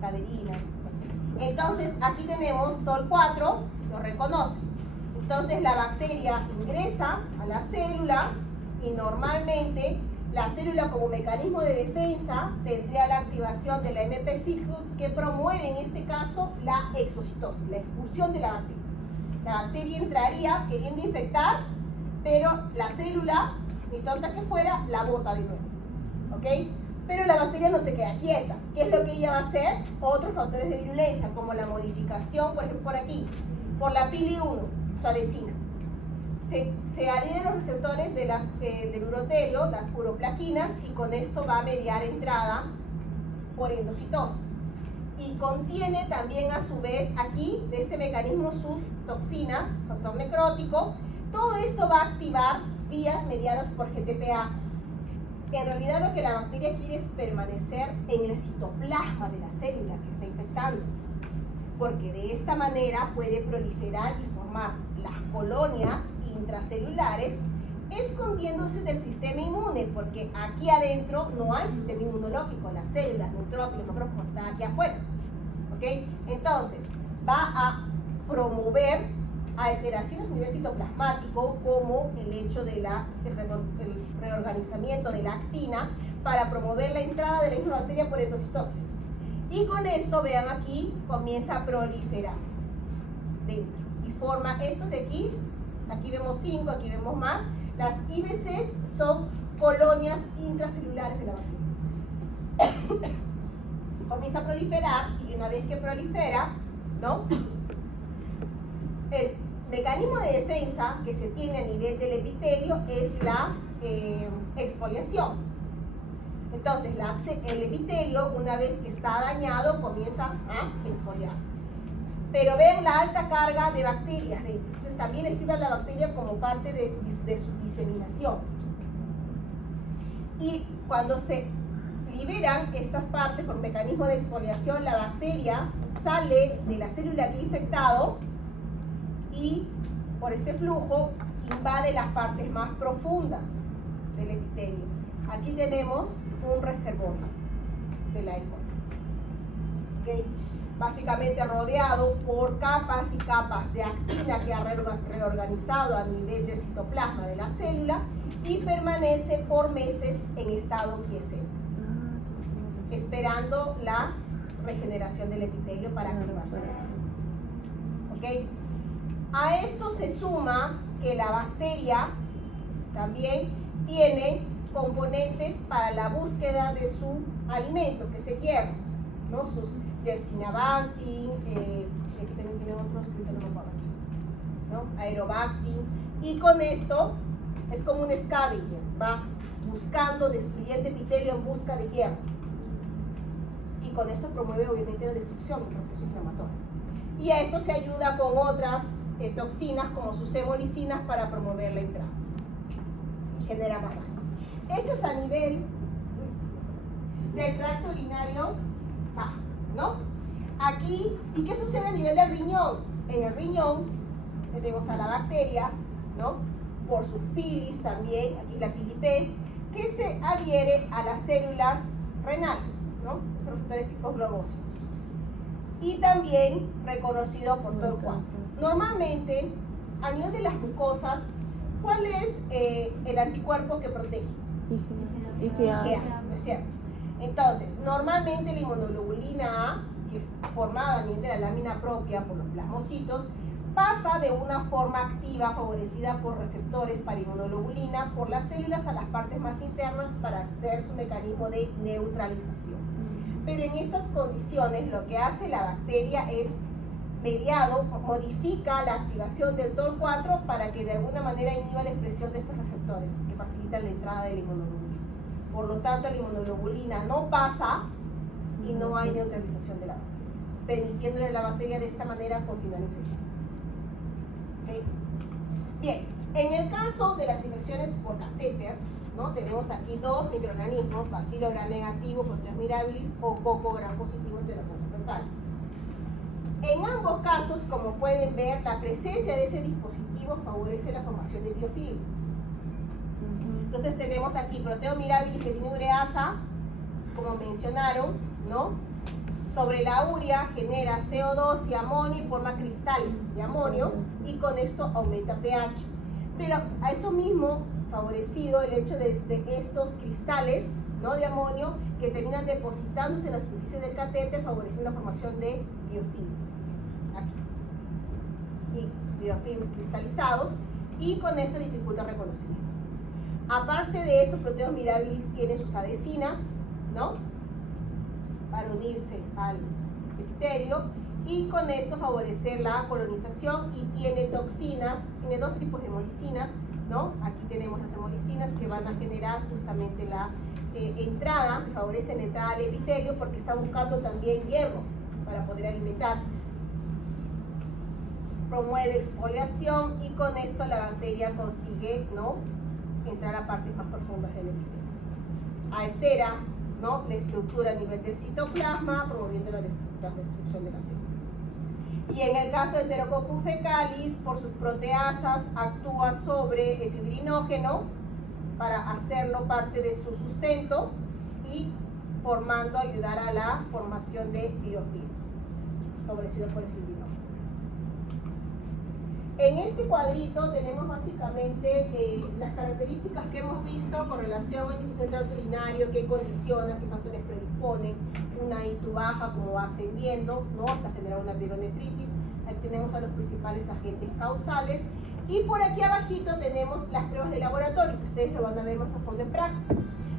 Caderinas, así. Entonces, aquí tenemos TOL4, lo reconoce. Entonces, la bacteria ingresa a la célula y normalmente la célula, como mecanismo de defensa, tendría la activación de la MP ciclo que promueve en este caso la exocitosis, la expulsión de la bacteria. La bacteria entraría queriendo infectar, pero la célula, ni tonta que fuera, la bota de nuevo. ¿Ok? Pero la bacteria no se queda quieta. ¿Qué es lo que ella va a hacer? Otros factores de virulencia, como la modificación, por ejemplo, por aquí, por la pili-1, suadecina. Se adhieren los receptores de del urotelio, las uroplaquinas, y con esto va a mediar entrada por endocitosis. Y contiene también a su vez aquí, de este mecanismo, sus toxinas, factor necrótico. Todo esto va a activar vías mediadas por GTPases. En realidad lo que la bacteria quiere es permanecer en el citoplasma de la célula que está infectando, porque de esta manera puede proliferar y formar las colonias intracelulares escondiéndose del sistema inmune, porque aquí adentro no hay sistema inmunológico, las células, neutrófilos, macrófagos están aquí afuera. ¿Ok? Entonces, va a promover alteraciones a nivel citoplasmático, como el hecho de el reorganizamiento de la actina para promover la entrada de la misma bacteria por endocitosis. Y con esto, vean aquí, comienza a proliferar dentro y forma estos de aquí. Aquí vemos 5, aquí vemos más. Las IBCs son colonias intracelulares de la bacteria. Comienza a proliferar y una vez que prolifera, ¿no? El mecanismo de defensa que se tiene a nivel del epitelio es la exfoliación. Entonces, el epitelio, una vez que está dañado, comienza a exfoliar. Pero ven la alta carga de bacterias dentro. Entonces, también le sirve a la bacteria como parte de su diseminación. Y cuando se liberan estas partes por mecanismo de exfoliación, la bacteria sale de la célula que ha infectado y por este flujo invade las partes más profundas del epitelio. Aquí tenemos un reservorio de la E. coli. ¿Okay? Básicamente rodeado por capas y capas de actina que ha reorganizado a nivel del citoplasma de la célula y permanece por meses en estado quiescente, esperando la regeneración del epitelio para activarse. ¿Okay? A esto se suma que la bacteria también tiene componentes para la búsqueda de su alimento, que es el hierro, ¿no? Sus Yersinabactin, aquí también tiene otros que no me acuerdo aquí, ¿no? Aerobactin, y con esto es como un scavenger, va buscando, destruyendo epitelio en busca de hierro, y con esto promueve obviamente la destrucción del proceso inflamatorio. Y a esto se ayuda con otras toxinas como sus hemolicinas para promover la entrada y genera más daño. Esto es a nivel del tracto urinario bajo, ¿no? Aquí, ¿y qué sucede a nivel del riñón? En el riñón tenemos a la bacteria, ¿no? Por sus pilis también, aquí la pili P, que se adhiere a las células renales, ¿no? Esos receptores tipo globócitos. Y también reconocido por TOL4. Normalmente, a nivel de las mucosas, ¿cuál es el anticuerpo que protege? IgA, ¿no es cierto? Entonces, normalmente la inmunoglobulina A, que es formada a nivel de la lámina propia por los plasmocitos, pasa de una forma activa favorecida por receptores para inmunoglobulina por las células a las partes más internas para hacer su mecanismo de neutralización. Pero en estas condiciones lo que hace la bacteria es modifica la activación del TOL4 para que de alguna manera inhiba la expresión de estos receptores que facilitan la entrada de la inmunoglobulina. Por lo tanto, la inmunoglobulina no pasa y no hay neutralización de la bacteria, permitiéndole a la bacteria de esta manera continuar infectando. ¿Okay? Bien, en el caso de las infecciones por catéter, ¿no? Tenemos aquí dos microorganismos, Bacillus gram negativo, Proteus mirabilis, o Coco gram positivo, Enterococcus fecalis. En ambos casos, como pueden ver, la presencia de ese dispositivo favorece la formación de biofilms. Entonces tenemos aquí Proteus mirabilis que tiene ureasa, como mencionaron, ¿no? sobre la urea genera CO2 y amonio y forma cristales de amonio y con esto aumenta pH. Pero a eso mismo favorecido el hecho de estos cristales, ¿no?, de amonio que terminan depositándose en la superficie del catéter, favoreciendo la formación de biofilms. Aquí. Y biofilms cristalizados, y con esto dificulta el reconocimiento. Aparte de esto, Proteus mirabilis tiene sus adhesinas, ¿no?, para unirse al epitelio, y con esto favorecer la colonización, y tiene toxinas, tiene dos tipos de hemolicinas, ¿no? Aquí tenemos las hemolicinas que van a generar justamente la entrada, favorecen la entrada al epitelio porque está buscando también hierro para poder alimentarse. Promueve exfoliación y con esto la bacteria consigue, ¿no?, entrar a partes más profundas del epitelio. Altera, ¿no?, la estructura a nivel del citoplasma, promoviendo la destrucción de la célula. Y en el caso del Enterococcus fecalis, por sus proteasas, actúa sobre el fibrinógeno para hacerlo parte de su sustento y ayudar a la formación de biofilms, favorecidos por el fibrinógeno. En este cuadrito tenemos básicamente las características que hemos visto con relación al difusión intraurinario, qué condiciona, qué factores predisponen, una ITU baja, cómo va ascendiendo, ¿no?, hasta generar una pielonefritis. Aquí tenemos a los principales agentes causales. Y por aquí abajito tenemos las pruebas de laboratorio, que ustedes lo van a ver más a fondo en práctica.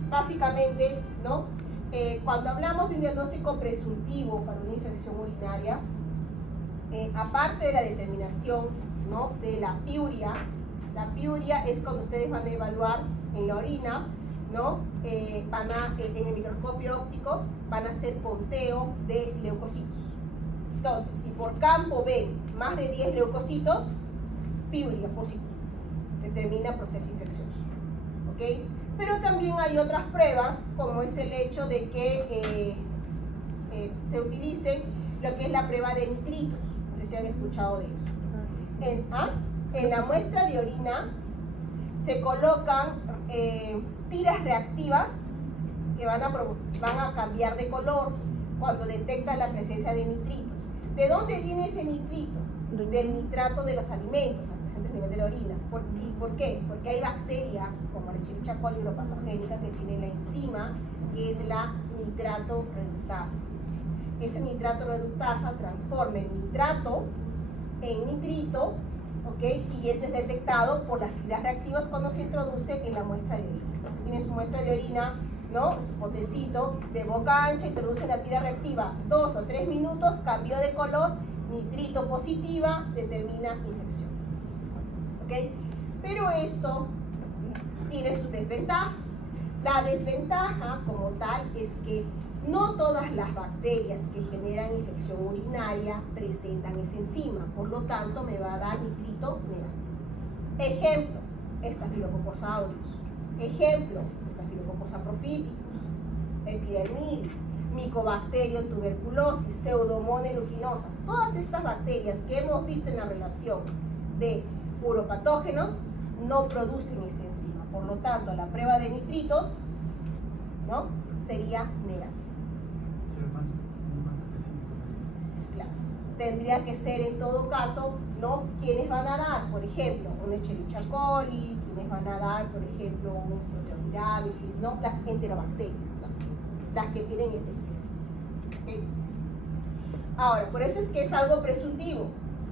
Básicamente, ¿no?, cuando hablamos de un diagnóstico presuntivo para una infección urinaria, aparte de la determinación, ¿no?, de la piuria es cuando ustedes van a evaluar en la orina, ¿no?, en el microscopio óptico van a hacer conteo de leucocitos. Entonces, si por campo ven más de 10 leucocitos, piuria positiva, determina proceso infeccioso, ¿ok? Pero también hay otras pruebas, como es el hecho de que se utilice lo que es la prueba de nitritos. No sé si han escuchado de eso. En la muestra de orina se colocan tiras reactivas que van a cambiar de color cuando detectan la presencia de nitritos. ¿De dónde viene ese nitrito? Del nitrato de los alimentos presentes a nivel de la orina. ¿Y por qué? Porque hay bacterias como la Escherichia coli uropatogénica que tienen la enzima que es la nitrato reductasa. Ese nitrato reductasa transforma el nitrato en nitrito, ¿ok? Y eso es detectado por las tiras reactivas cuando se introduce en la muestra de orina. Tiene su muestra de orina, ¿no?, su potecito de boca ancha, introduce la tira reactiva 2 o 3 minutos, cambió de color, nitrito positiva, determina infección. ¿Ok? Pero esto tiene sus desventajas. La desventaja como tal es que no todas las bacterias que generan infección urinaria presentan esa enzima, por lo tanto me va a dar nitrito negativo. Ejemplo, Staphylococcus aureus. Ejemplo, Staphylococcus saprophyticus, epidermidis, Mycobacterium tuberculosis, Pseudomonas aeruginosa. Todas estas bacterias que hemos visto en la relación de uropatógenos no producen esta enzima. Por lo tanto, la prueba de nitritos, ¿no?, sería negativa. Claro. Tendría que ser en todo caso, ¿no?, quienes van a dar, por ejemplo, un Escherichia coli, quienes van a dar, por ejemplo, un Proteus mirabilis, ¿no?, las enterobacterias, ¿no?, las que tienen esta enzima. ¿Okay? Ahora, por eso es que es algo presuntivo.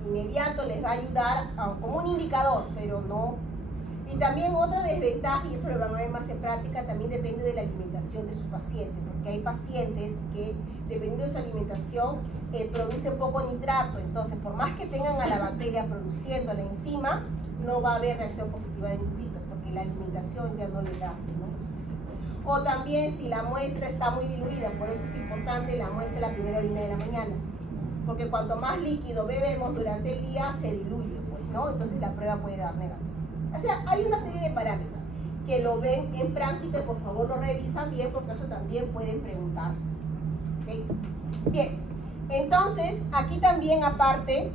Inmediato les va a ayudar como un indicador, pero no. Y también otra desventaja, y eso lo van a ver más en práctica, también depende de la alimentación de su paciente, porque hay pacientes que, dependiendo de su alimentación, producen poco nitrato. Entonces, por más que tengan a la bacteria produciendo la enzima, no va a haber reacción positiva de nitritos, porque la alimentación ya no le da, ¿no?, suficiente. O también si la muestra está muy diluida, por eso es importante la muestra la primera orina de la mañana, porque cuanto más líquido bebemos durante el día, se diluye, pues, ¿no? Entonces la prueba puede dar negativa. O sea, hay una serie de parámetros que lo ven en práctica y por favor lo revisan bien, porque eso también pueden preguntarles. ¿Okay? Bien, entonces aquí también aparte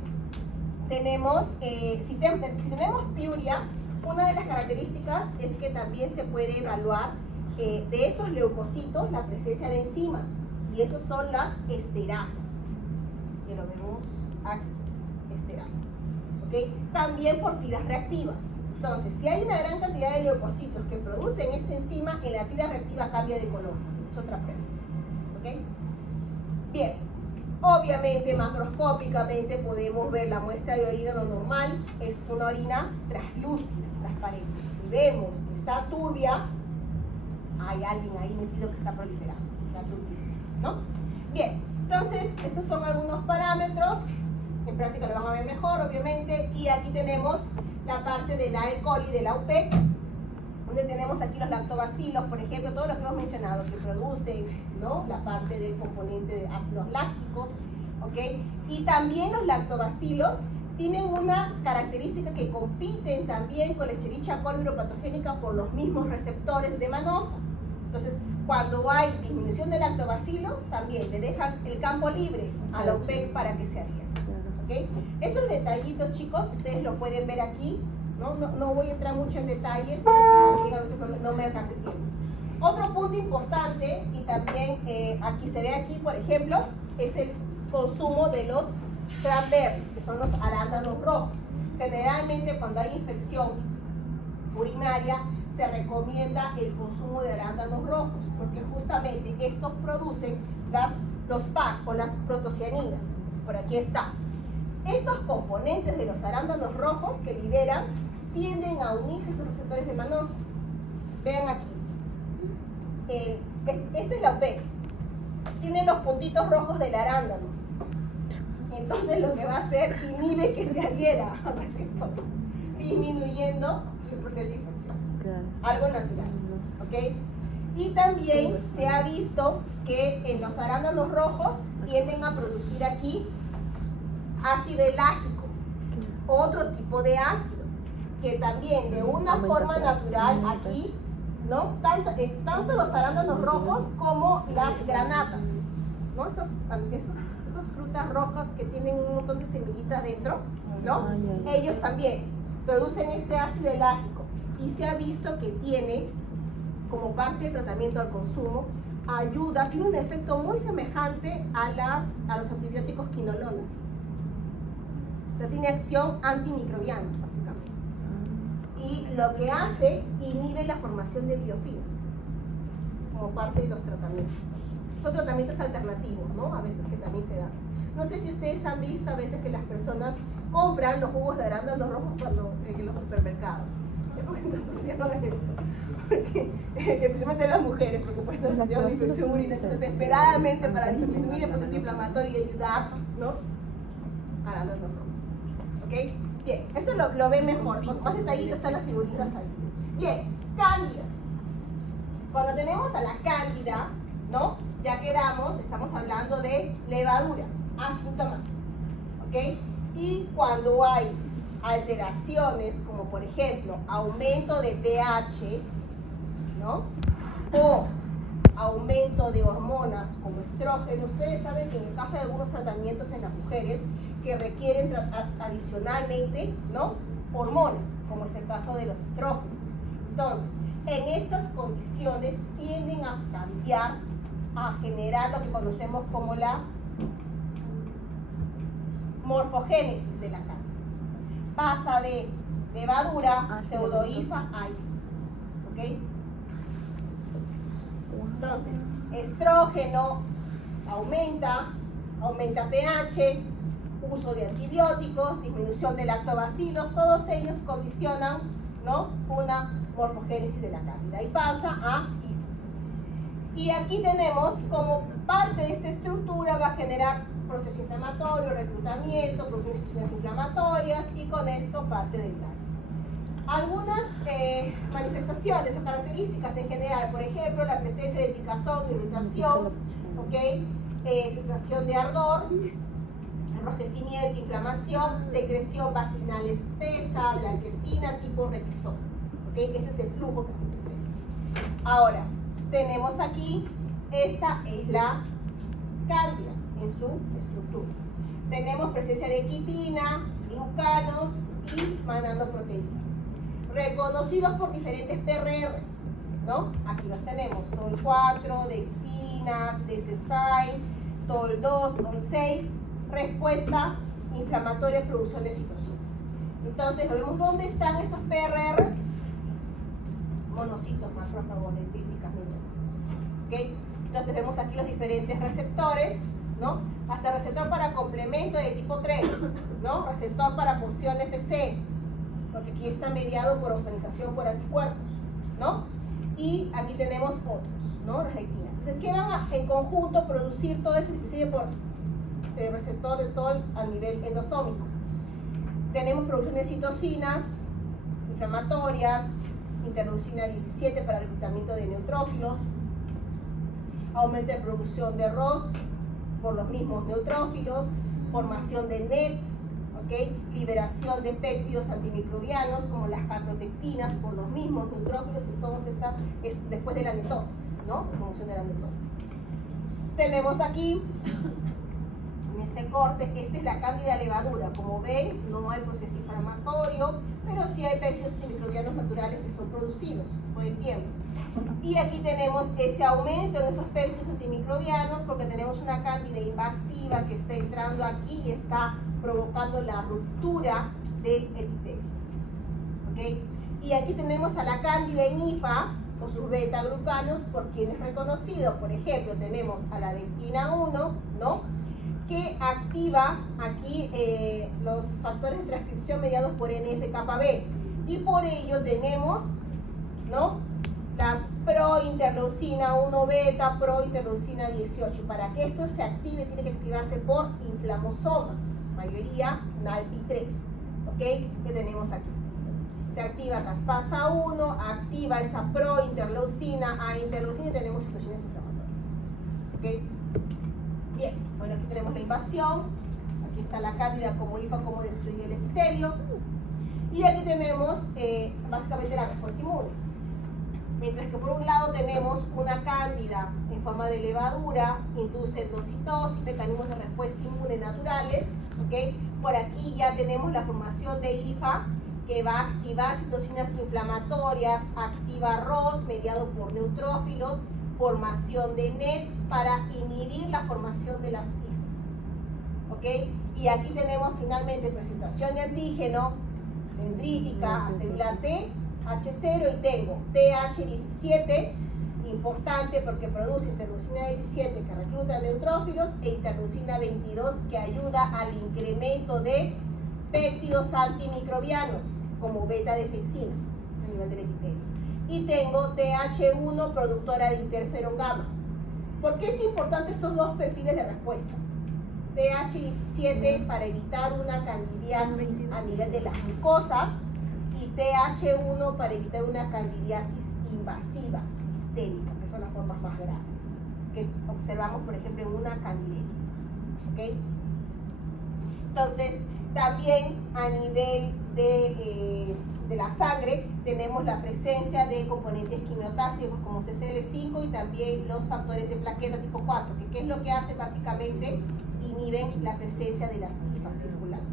tenemos, si tenemos piuria, una de las características es que también se puede evaluar de esos leucocitos la presencia de enzimas. Y esos son las esterasas, que lo vemos aquí, esterasas. ¿Ok? También por tiras reactivas. Entonces, si hay una gran cantidad de leucocitos que producen esta enzima, en la tira reactiva cambia de color. Es otra prueba. ¿Ok? Bien. Obviamente, macroscópicamente podemos ver la muestra de orina no normal. Es una orina translúcida, transparente. Si vemos que está turbia, hay alguien ahí metido que está proliferando. La turbidez, ¿no? Bien. Entonces, estos son algunos parámetros. En práctica lo van a ver mejor, obviamente. Y aquí tenemos la parte de la E. coli, de la UPEC, donde tenemos aquí los lactobacilos, por ejemplo, todo lo que hemos mencionado, que producen, ¿no?, la parte del componente de ácidos lácticos, ¿ok? Y también los lactobacilos tienen una característica que compiten también con la Escherichia coli uropatogénica por los mismos receptores de manosa. Entonces, cuando hay disminución de lactobacilos, también le dejan el campo libre a la UPEC para que se adhiera. ¿Okay? Esos detallitos, chicos, ustedes lo pueden ver aquí. No voy a entrar mucho en detalles porque también a veces no me alcanza el tiempo. Otro punto importante, y también aquí se ve aquí, por ejemplo, es el consumo de los cranberries, que son los arándanos rojos. Generalmente cuando hay infección urinaria se recomienda el consumo de arándanos rojos, porque justamente estos producen los PAC o las protocianinas. Por aquí está. Estos componentes de los arándanos rojos que liberan tienden a unirse a esos receptores de manosa. Vean aquí. Esta es la UPEC. Tiene los puntitos rojos del arándano. Entonces lo que va a hacer inhibe que se adhiera al receptor, disminuyendo el proceso infeccioso. Algo natural. ¿Ok? Y también se ha visto que en los arándanos rojos tienden a producir aquí ácido elágico, otro tipo de ácido, que también de una forma natural aquí, ¿no? Tanto los arándanos rojos como las granatas, ¿no? Esas frutas rojas que tienen un montón de semillitas dentro, ¿no? Ellos también producen este ácido elágico y se ha visto que tiene, como parte del tratamiento al consumo, tiene un efecto muy semejante a los antibióticos quinolonas. O sea, tiene acción antimicrobiana, básicamente. Y lo que hace, inhibe la formación de biofilms, como parte de los tratamientos. Son tratamientos alternativos, ¿no? A veces que también se dan. No sé si ustedes han visto a veces que las personas compran los jugos de arándanos rojos en los supermercados. ¿Por qué no asociaron esto? Porque, especialmente las mujeres, porque puede estar asociado a la infección urinaria, desesperadamente para disminuir el proceso inflamatorio y ayudar, ¿no? Arándanos rojos. ¿Ok? Bien, esto lo ven mejor, con más detallito están las figuritas ahí. Bien, cándida. Cuando tenemos a la cándida, ¿no? Ya quedamos, estamos hablando de levadura asintomática. ¿Ok? Y cuando hay alteraciones, como por ejemplo, aumento de pH, ¿no? O aumento de hormonas como estrógeno. Ustedes saben que en el caso de algunos tratamientos en las mujeres que requieren adicionalmente, ¿no?, hormonas, como es el caso de los estrógenos. Entonces, en estas condiciones tienden a cambiar, a generar lo que conocemos como la morfogénesis de la carne. Pasa de levadura, pseudohifa a hifa. ¿Ok? Entonces, estrógeno aumenta pH, uso de antibióticos, disminución de lactobacilos, todos ellos condicionan, ¿no?, una morfogénesis de la cándida y pasa a hifa. Y aquí tenemos como parte de esta estructura va a generar proceso inflamatorio, reclutamiento, producciones inflamatorias y con esto parte del daño. Algunas manifestaciones o características en general, por ejemplo, la presencia de picazón, irritación, ¿ok? Sensación de ardor, enrojecimiento, inflamación, secreción vaginal espesa, blanquecina, tipo requesón. ¿Ok? Ese es el flujo que se presenta. Ahora, tenemos aquí, esta es la cándida en su estructura. Tenemos presencia de quitina, glucanos y mananoproteínas, reconocidos por diferentes PRRs. ¿no? Aquí los tenemos, TOL4, dectinas, DCSAI, TOL2, TOL6, respuesta inflamatoria y producción de citocinas. Entonces, vemos dónde están esos PRRs, monocitos, macrófagos, dendríticas, neutrófilos. ¿Okay? Entonces, vemos aquí los diferentes receptores, ¿no? Hasta receptor para complemento de tipo 3, ¿no? Receptor para porción FC, porque aquí está mediado por ozonización por anticuerpos, ¿no? Y aquí tenemos otros, ¿no? Las dectinas. Entonces, ¿qué van en conjunto producir todo eso, inclusive por el receptor de TOL a nivel endosómico? Tenemos producción de citocinas inflamatorias, interleucina 17 para el reclutamiento de neutrófilos, aumento de producción de ROS por los mismos neutrófilos, formación de NETs, ¿okay? Liberación de péptidos antimicrobianos como las calprotectinas por los mismos neutrófilos, y todo esto es después de la netosis, ¿no? Promoción de la netosis. Tenemos aquí, en este corte, esta es la cándida levadura. Como ven, no hay proceso inflamatorio, pero sí hay péptidos antimicrobianos naturales que son producidos todo el tiempo. Y aquí tenemos ese aumento en esos péptidos antimicrobianos porque tenemos una cándida invasiva que está entrando aquí y está provocando la ruptura del epitelio. ¿Okay? Y aquí tenemos a la cándida en IFA o sus beta-glucanos, por quienes reconocidos. Por ejemplo, tenemos a la dectina 1, ¿no? Que activa aquí los factores de transcripción mediados por NF-κB, y por ello tenemos, ¿no? Las prointerleucina 1 beta, prointerleucina 18. Para que esto se active tiene que activarse por inflamosomas, mayoría NALPI3, ¿ok? Que tenemos aquí. Se activa caspasa 1, activa esa prointerleucina a interleucina y tenemos citocinas inflamatorias, ¿ok? Bien, bueno, aquí tenemos la invasión, aquí está la cándida como IFA, cómo destruye el epitelio, y aquí tenemos básicamente la respuesta inmune. Mientras que por un lado tenemos una cándida en forma de levadura, induce endocitosis, mecanismos de respuesta inmune naturales, ¿okay? Por aquí ya tenemos la formación de IFA, que va a activar citocinas inflamatorias, activa ROS mediado por neutrófilos, formación de NETs para inhibir la formación de las IFAs, ¿ok? Y aquí tenemos finalmente presentación de antígeno, dendrítica, a célula T, H0, y tengo TH17, importante porque produce interleucina 17 que recluta neutrófilos, e interleucina 22 que ayuda al incremento de péptidos antimicrobianos como beta-defensinas a nivel del epitelio. Y tengo TH1, productora de interferón gamma. ¿Por qué es importante estos dos perfiles de respuesta? TH17 para evitar una candidiasis a nivel de las mucosas, y TH1 para evitar una candidiasis invasiva, sistémica, que son las formas más graves, que observamos, por ejemplo, en una candidiasis. ¿Okay? Entonces, también a nivel de la sangre tenemos la presencia de componentes quimiotácticos como CCL5 y también los factores de plaqueta tipo 4, que ¿qué es lo que hace? Básicamente inhiben la presencia de las IFAs circulantes.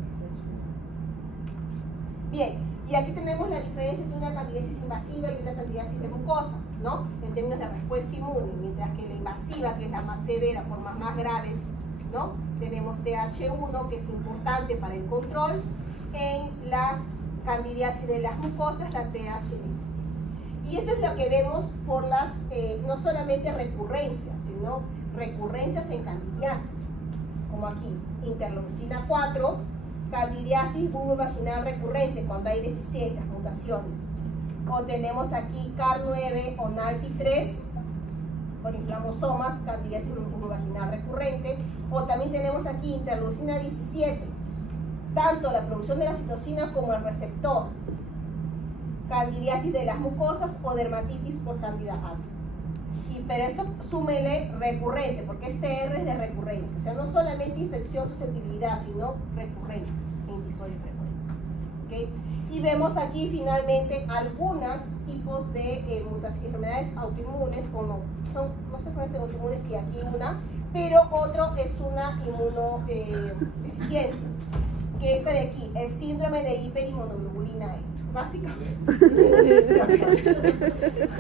Bien, y aquí tenemos la diferencia entre una candidiasis invasiva y una candidiasis de mucosa, ¿no? En términos de respuesta inmune, mientras que la invasiva, que es la más severa, formas más graves, ¿no? Tenemos TH1, que es importante para el control. En las candidiasis de las mucosas, la TH17. Y eso es lo que vemos por las, no solamente recurrencias, sino recurrencias en candidiasis, como aquí, interleucina 4, candidiasis vulvovaginal recurrente, cuando hay deficiencias, mutaciones. O tenemos aquí CAR9 o NALPI3, por inflamosomas, candidiasis vulvovaginal recurrente. O también tenemos aquí interleucina 17, tanto la producción de la citocina como el receptor, candidiasis de las mucosas o dermatitis por candida albicans. Pero esto súmele recurrente, porque este R es de recurrencia, o sea, no solamente infección, susceptibilidad, sino recurrentes en episodios frecuentes. ¿Okay? Y vemos aquí finalmente algunos tipos de enfermedades autoinmunes, como son, no sé cuál es el autoinmune, sí, aquí una, pero otro es una inmunodeficiencia, que esta de aquí, el síndrome de hiperinmunoglobulina E.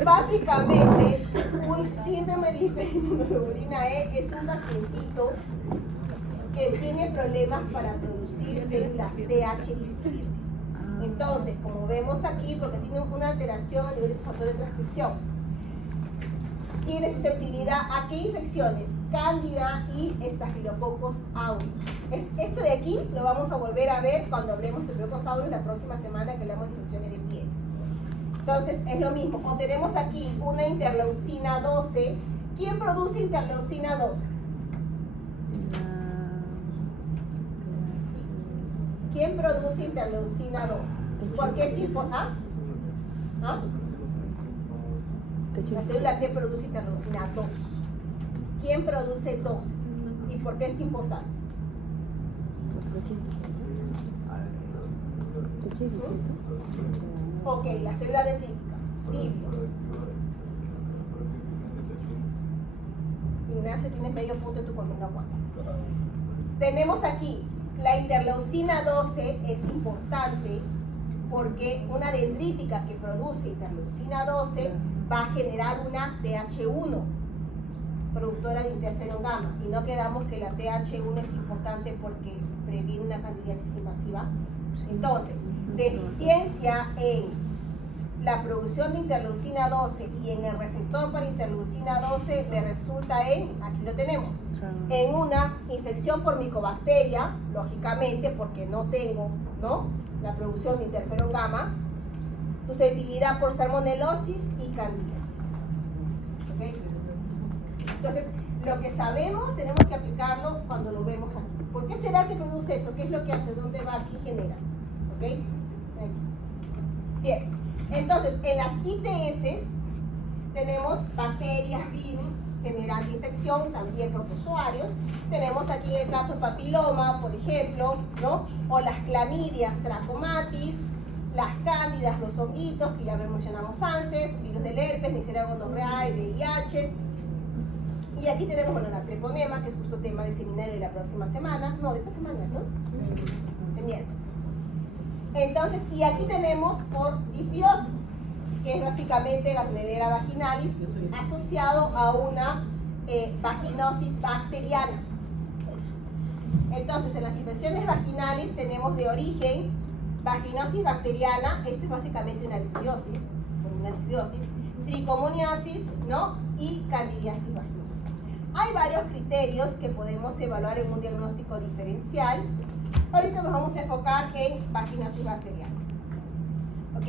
Básicamente, un síndrome de hiperinmunoglobulina E es un pacientito que tiene problemas para producir células TH17. Entonces, como vemos aquí, porque tiene una alteración a nivel de su factor de transcripción, tiene susceptibilidad a qué infecciones? Cándida y Staphylococcus aureus. Esto de aquí lo vamos a volver a ver cuando hablemos de Staphylococcus aureus la próxima semana que hablamos de infecciones de piel. Entonces es lo mismo. O tenemos aquí una interleucina 12. ¿Quién produce interleucina 12? ¿Quién produce interleucina 12? ¿Por qué es importante? ¿Ah? La célula T produce interleucina 2. ¿Quién produce 12? ¿Y por qué es importante? Ok, la célula dendrítica. Tibio. Ignacio, tienes medio punto en tu columna 4. Tenemos aquí, la interleucina 12 es importante porque una dendrítica que produce interleucina 12 va a generar una TH1, productora de interferón gamma. Y no quedamos que la TH1 es importante porque previene una candidiasis invasiva. Entonces, deficiencia en la producción de interleucina 12 y en el receptor para interleucina 12 me resulta en, aquí lo tenemos, en una infección por micobacteria, lógicamente porque no tengo, ¿no?, la producción de interferón gamma, susceptibilidad por salmonelosis y candidiasis. ¿Okay? Entonces, lo que sabemos tenemos que aplicarlo cuando lo vemos aquí. ¿Por qué será que produce eso? ¿Qué es lo que hace? ¿Dónde va? ¿Qué genera? ¿Ok? Bien. Entonces, en las ITS tenemos bacterias, virus, generando infección, también protozoarios. Tenemos aquí en el caso papiloma, por ejemplo, ¿no? O las clamidias, trachomatis, las cándidas, los honguitos, que ya mencionamos antes, virus del herpes, Neisseria gonorrea y VIH. Y aquí tenemos, bueno, la treponema, que es justo tema de seminario de la próxima semana. No, de esta semana, ¿no? De miércoles. Entonces, y aquí tenemos por disbiosis, que es básicamente Gardnerella vaginalis asociado a una vaginosis bacteriana. Entonces, en las infecciones vaginales tenemos de origen vaginosis bacteriana, esto es básicamente una disbiosis, tricomoniasis, ¿no?, y candidiasis vaginal. Hay varios criterios que podemos evaluar en un diagnóstico diferencial. Ahorita nos vamos a enfocar en vaginosis bacteriana. ¿Ok?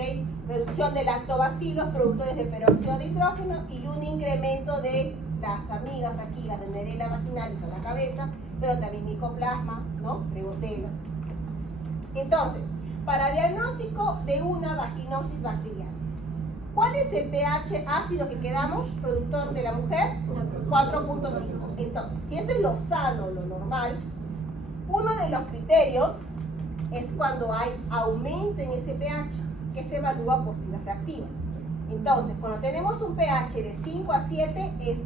Reducción de lactobacilos, productores de peróxido de hidrógeno y un incremento de las amigas aquí, las Gardnerella vaginalis en la cabeza, pero también micoplasma, ¿no?, prebotelas. Entonces, para diagnóstico de una vaginosis bacteriana, ¿cuál es el pH ácido que quedamos, productor de la mujer? 4.5. Entonces, si eso es lo sano, lo normal, uno de los criterios es cuando hay aumento en ese pH, que se evalúa por tiras reactivas. Entonces, cuando tenemos un pH de 5 a 7, es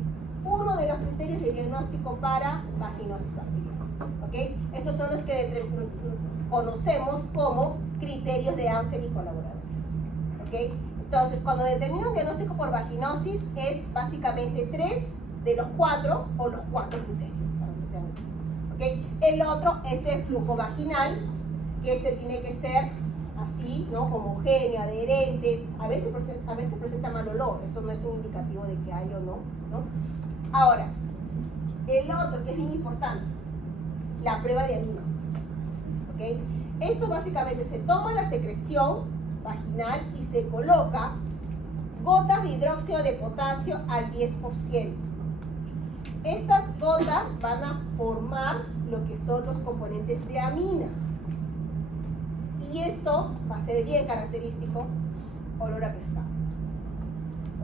uno de los criterios de diagnóstico para vaginosis bacteriana. ¿Ok? Estos son los que conocemos como criterios de Amsel y colaboradores. ¿Ok? Entonces, cuando determino un diagnóstico por vaginosis, es básicamente 3 de los 4 o los 4 criterios. ¿Okay? El otro es el flujo vaginal, que este tiene que ser así, ¿no?, homogéneo, adherente. A veces presenta mal olor, eso no es un indicativo de que hay o no, ¿no? Ahora, el otro que es bien importante, la prueba de aminas. ¿Okay? Esto básicamente se toma la secreción vaginal y se coloca gotas de hidróxido de potasio al 10%. Estas gotas van a formar lo que son los componentes de aminas. Y esto va a ser bien característico, olor a pescado.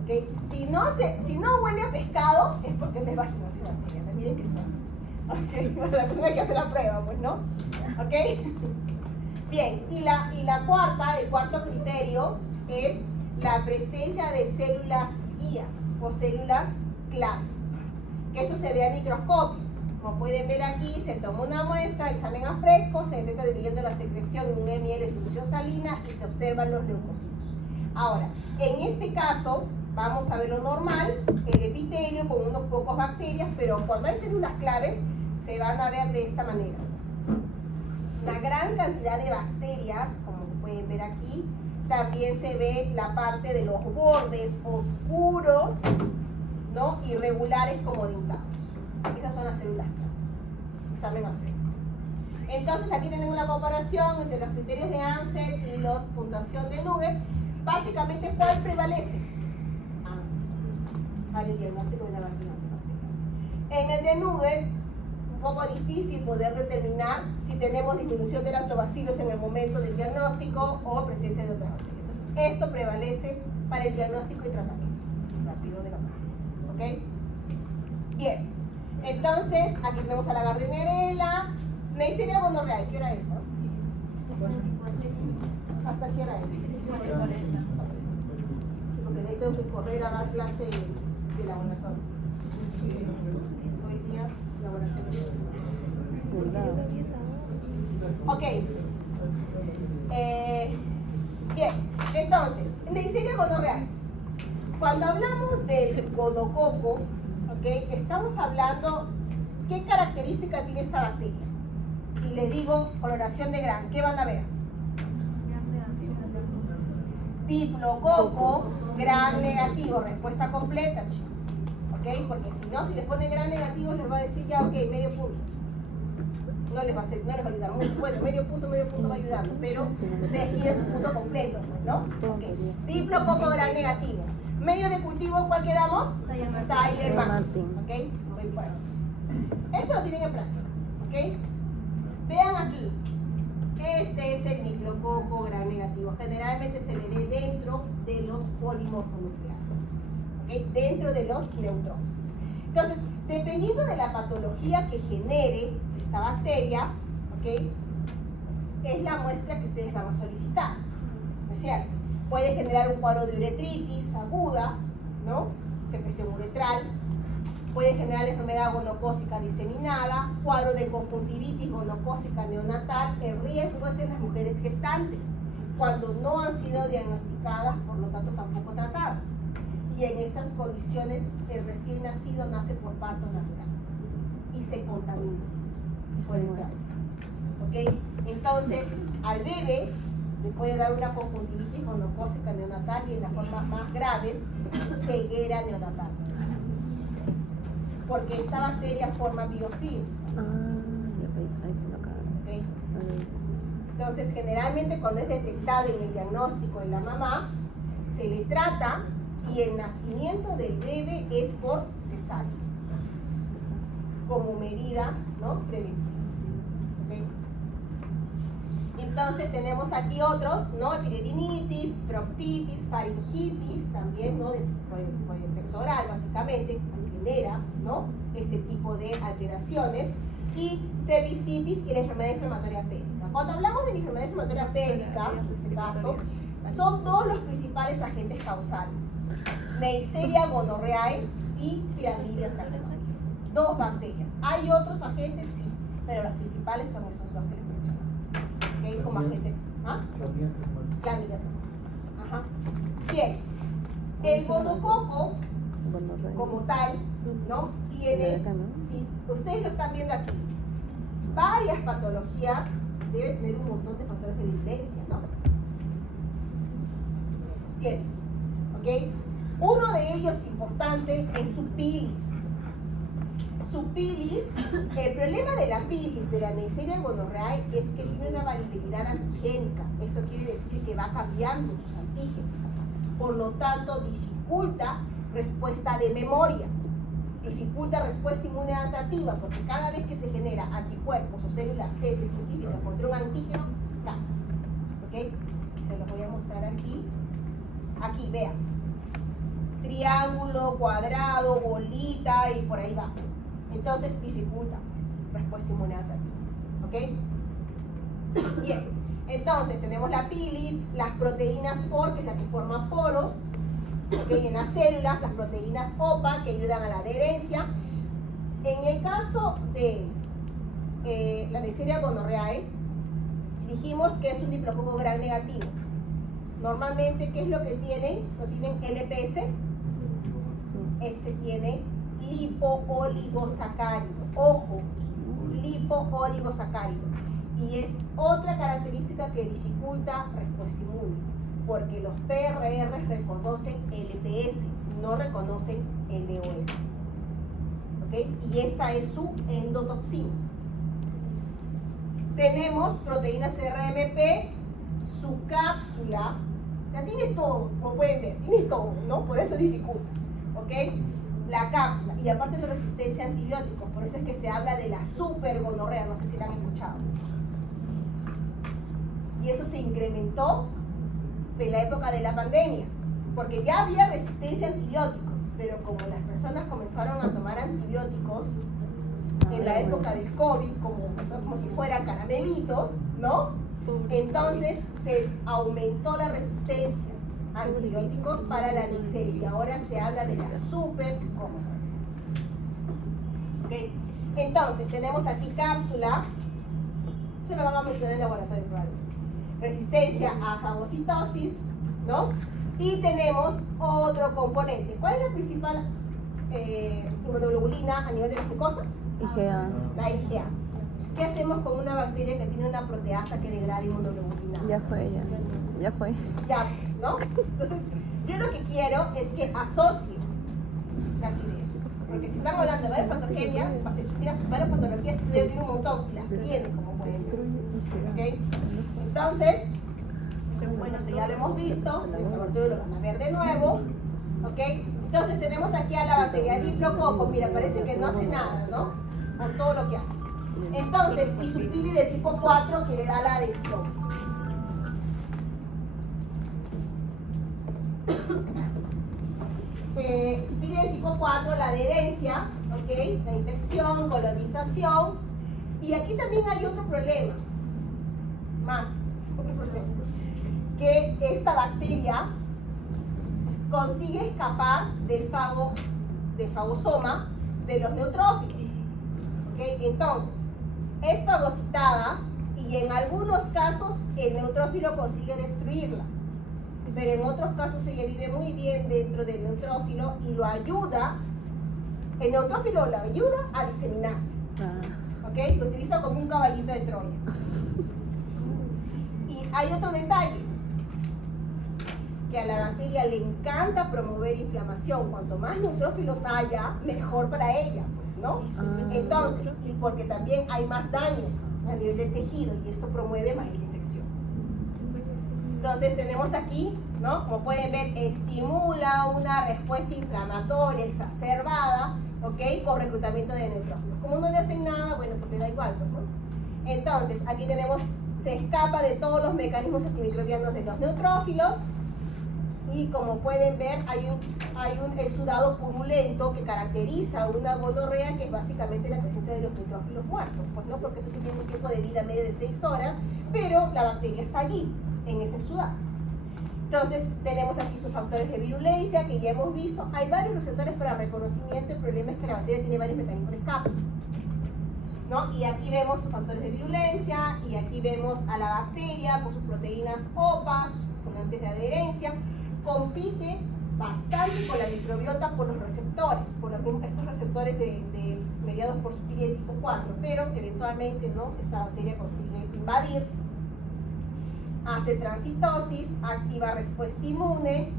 ¿Okay? Si no huele a pescado, es porque no es vaginosis bacteriana. Miren que son. ¿Okay? La persona hay que hacer la prueba, pues, ¿no? ¿Ok? Bien, y el cuarto criterio es la presencia de células guía o células claves, que eso se ve a microscopio. Como pueden ver aquí, se toma una muestra, examen a fresco, se detecta diluyendo la secreción en un ml de solución salina y se observan los leucocitos. Ahora, en este caso, vamos a ver lo normal, el epitelio con unos pocos bacterias, pero cuando hay células claves, se van a ver de esta manera. Una gran cantidad de bacterias, como pueden ver aquí, también se ve la parte de los bordes oscuros, ¿no? Irregulares como dentados. Esas son las células claves. Examen a fresco. Entonces aquí tenemos la comparación entre los criterios de Ansel y los puntuación de Nugget. Básicamente, ¿cuál prevalece? Ansel, para el diagnóstico de la vaginosis bacteriana. En el de Nugget, un poco difícil poder determinar si tenemos disminución de lactobacilos en el momento del diagnóstico o presencia de otras bacterias. Entonces, esto prevalece para el diagnóstico y tratamiento rápido de la paciente. ¿Ok? Bien. Entonces, aquí tenemos a la Gardnerella. Neisseria gonorrhoeae, ¿qué hora es? ¿Hasta qué hora es? Porque de ahí tengo que correr a dar clase de laboratorio. Hoy día, laboratorio. Ok. Bien, entonces, Neisseria gonorrhoeae. Cuando hablamos del gonococo, ¿okay? Estamos hablando qué característica tiene esta bacteria. Si les digo coloración de Gram, ¿qué van a ver? Diplococos, Gram negativo, respuesta completa, chicos. ¿Ok? Porque si no, si les ponen Gram negativo, les va a decir ya, ok, medio punto. No les va a ayudar mucho. Bueno, medio punto va ayudando, pero ustedes quieren su punto completo, ¿no? Ok. Diplococo Gram negativo. Medio de cultivo, ¿cuál quedamos? Thayer Martin. ¿Ok? Muy bueno. Esto lo tienen en práctica. ¿Ok? Vean aquí. Este es el diplococo Gram negativo. Generalmente se le ve dentro de los polimorfonucleares. ¿Ok? Dentro de los neutrófilos. Entonces, dependiendo de la patología que genere esta bacteria, ¿ok? Es la muestra que ustedes van a solicitar. ¿No es cierto? Puede generar un cuadro de uretritis aguda, ¿no? Secreción uretral. Puede generar enfermedad gonocócica diseminada, cuadro de conjuntivitis gonocócica neonatal. El riesgo es en las mujeres gestantes, cuando no han sido diagnosticadas, por lo tanto tampoco tratadas. Y en estas condiciones, el recién nacido nace por parto natural y se contamina por el tráfico. ¿Ok? Entonces, al bebé le puede dar una conjuntivitis gonocócica neonatal y en las formas más graves, ceguera neonatal. Porque esta bacteria forma biofilms. ¿Okay? Entonces, generalmente cuando es detectado en el diagnóstico en la mamá, se le trata y el nacimiento del bebé es por cesárea, como medida, ¿no? Preventiva. ¿Okay? Entonces tenemos aquí otros, ¿no? Epididymitis, proctitis, faringitis, también, ¿no? De sexo oral, básicamente, genera, ¿no? Este tipo de alteraciones. Y cervicitis y la enfermedad inflamatoria pélvica. Cuando hablamos de la enfermedad inflamatoria pélvica, en este caso, son dos los principales agentes causales. Neisseria gonorrhoeae y Chlamydia trachomatis. Dos bacterias. ¿Hay otros agentes? Sí, pero los principales son esos dos que les mencionaba. ¿Okay? Como agente. ¿Ah? Chlamydia trachomatis. Ajá. Bien. El gonococo, como tal, ¿no? Tiene, si ustedes lo están viendo aquí, varias patologías, debe tener un montón de factores de diferencia, ¿no? Tiene, ¿ok? Uno de ellos importante es su pilis. Su pilis, el problema de la pilis de la Neisseria gonorrhoeae es que tiene una variabilidad antigénica. Eso quiere decir que va cambiando sus antígenos. Por lo tanto, dificulta respuesta de memoria. Dificulta respuesta inmune adaptativa, porque cada vez que se genera anticuerpos o células T específicas contra un antígeno, cambia. ¿Ok? Se los voy a mostrar aquí. Aquí, vean. Triángulo, cuadrado, bolita y por ahí va. Entonces dificulta pues, respuesta inmune adaptativa. ¿Ok? Bien. Entonces tenemos la pilis, las proteínas POR, que es la que forman poros. ¿Okay? En las células, las proteínas OPA, que ayudan a la adherencia. En el caso de la Neisseria gonorrhoeae, dijimos que es un diplococo gram negativo. Normalmente, ¿qué es lo que tienen? ¿No tienen LPS? Este tiene lipo-oligosacárido. Ojo, lipo-oligosacárido. Y es otra característica que dificulta respuesta inmune, porque los PRR reconocen LPS, no reconocen LOS. ¿Ok? Y esta es su endotoxina. Tenemos proteínas RMP, su cápsula, ya tiene todo, como pueden ver, tiene todo, ¿no? Por eso dificulta, ¿ok? La cápsula, y aparte de la resistencia a antibióticos, por eso es que se habla de la supergonorrea, no sé si la han escuchado. Y eso se incrementó en la época de la pandemia, porque ya había resistencia a antibióticos, pero como las personas comenzaron a tomar antibióticos en la época del COVID, como si fueran caramelitos, ¿no? Entonces se aumentó la resistencia a antibióticos para la Neisseria y ahora se habla de la supergonorrea. ¿Ok? Entonces tenemos aquí cápsula, eso lo van a mencionar en el laboratorio probablemente. Resistencia a fagocitosis, ¿no? Y tenemos otro componente. ¿Cuál es la principal inmunoglobulina a nivel de las mucosas? IgA. La IgA. ¿Qué hacemos con una bacteria que tiene una proteasa que degrada inmunoglobulina? Ya fue. Ya, pues, ¿no? Entonces, yo lo que quiero es que asocie las ideas. Porque si estamos hablando de varias patogenias, mira, varias patologías que se deben tener un montón y las tiene, como pueden ver. ¿Ok? Entonces, bueno, si ya lo hemos visto, en el laboratorio lo van a ver de nuevo. ¿Ok? Entonces tenemos aquí a la bacteria Diplococcus, mira, parece que no hace nada, ¿no? Con todo lo que hace. Entonces, Isupili de tipo 4 que le da la adhesión. Isupili de tipo 4, la adherencia, ¿ok? La infección, colonización. Y aquí también hay otro problema. Otro problema. Que esta bacteria consigue escapar del fagosoma de los neutrófilos. ¿Okay? Entonces, es fagocitada y en algunos casos el neutrófilo consigue destruirla, pero en otros casos ella vive muy bien dentro del neutrófilo y lo ayuda, el neutrófilo lo ayuda a diseminarse. ¿Okay? Lo utiliza como un caballito de Troya. Y hay otro detalle, que a la bacteria le encanta promover inflamación. Cuanto más neutrófilos haya, mejor para ella, pues, ¿no? Entonces, y porque también hay más daño a nivel del tejido y esto promueve mayor infección. Entonces tenemos aquí, ¿no? Como pueden ver, estimula una respuesta inflamatoria exacerbada, ¿ok? Con reclutamiento de neutrófilos. Como no le hacen nada, bueno, pues le da igual, pues, ¿no? Entonces, aquí tenemos, se escapa de todos los mecanismos antimicrobianos de los neutrófilos. Y como pueden ver, hay un exudado purulento que caracteriza una gonorrea, que es básicamente la presencia de los neutrófilos muertos, pues no, porque eso tiene un tiempo de vida medio de 6 horas, pero la bacteria está allí, en ese exudado. Entonces, tenemos aquí sus factores de virulencia, que ya hemos visto. Hay varios receptores para reconocimiento. El problema es que la bacteria tiene varios mecanismos de escape, ¿no? Y aquí vemos sus factores de virulencia, y aquí vemos a la bacteria con sus proteínas OPA, sus componentes de adherencia. Compite bastante con la microbiota por los receptores, por estos receptores mediados por Isupili de tipo 4, pero eventualmente, ¿no? Esta bacteria consigue invadir, hace transitosis, activa respuesta inmune,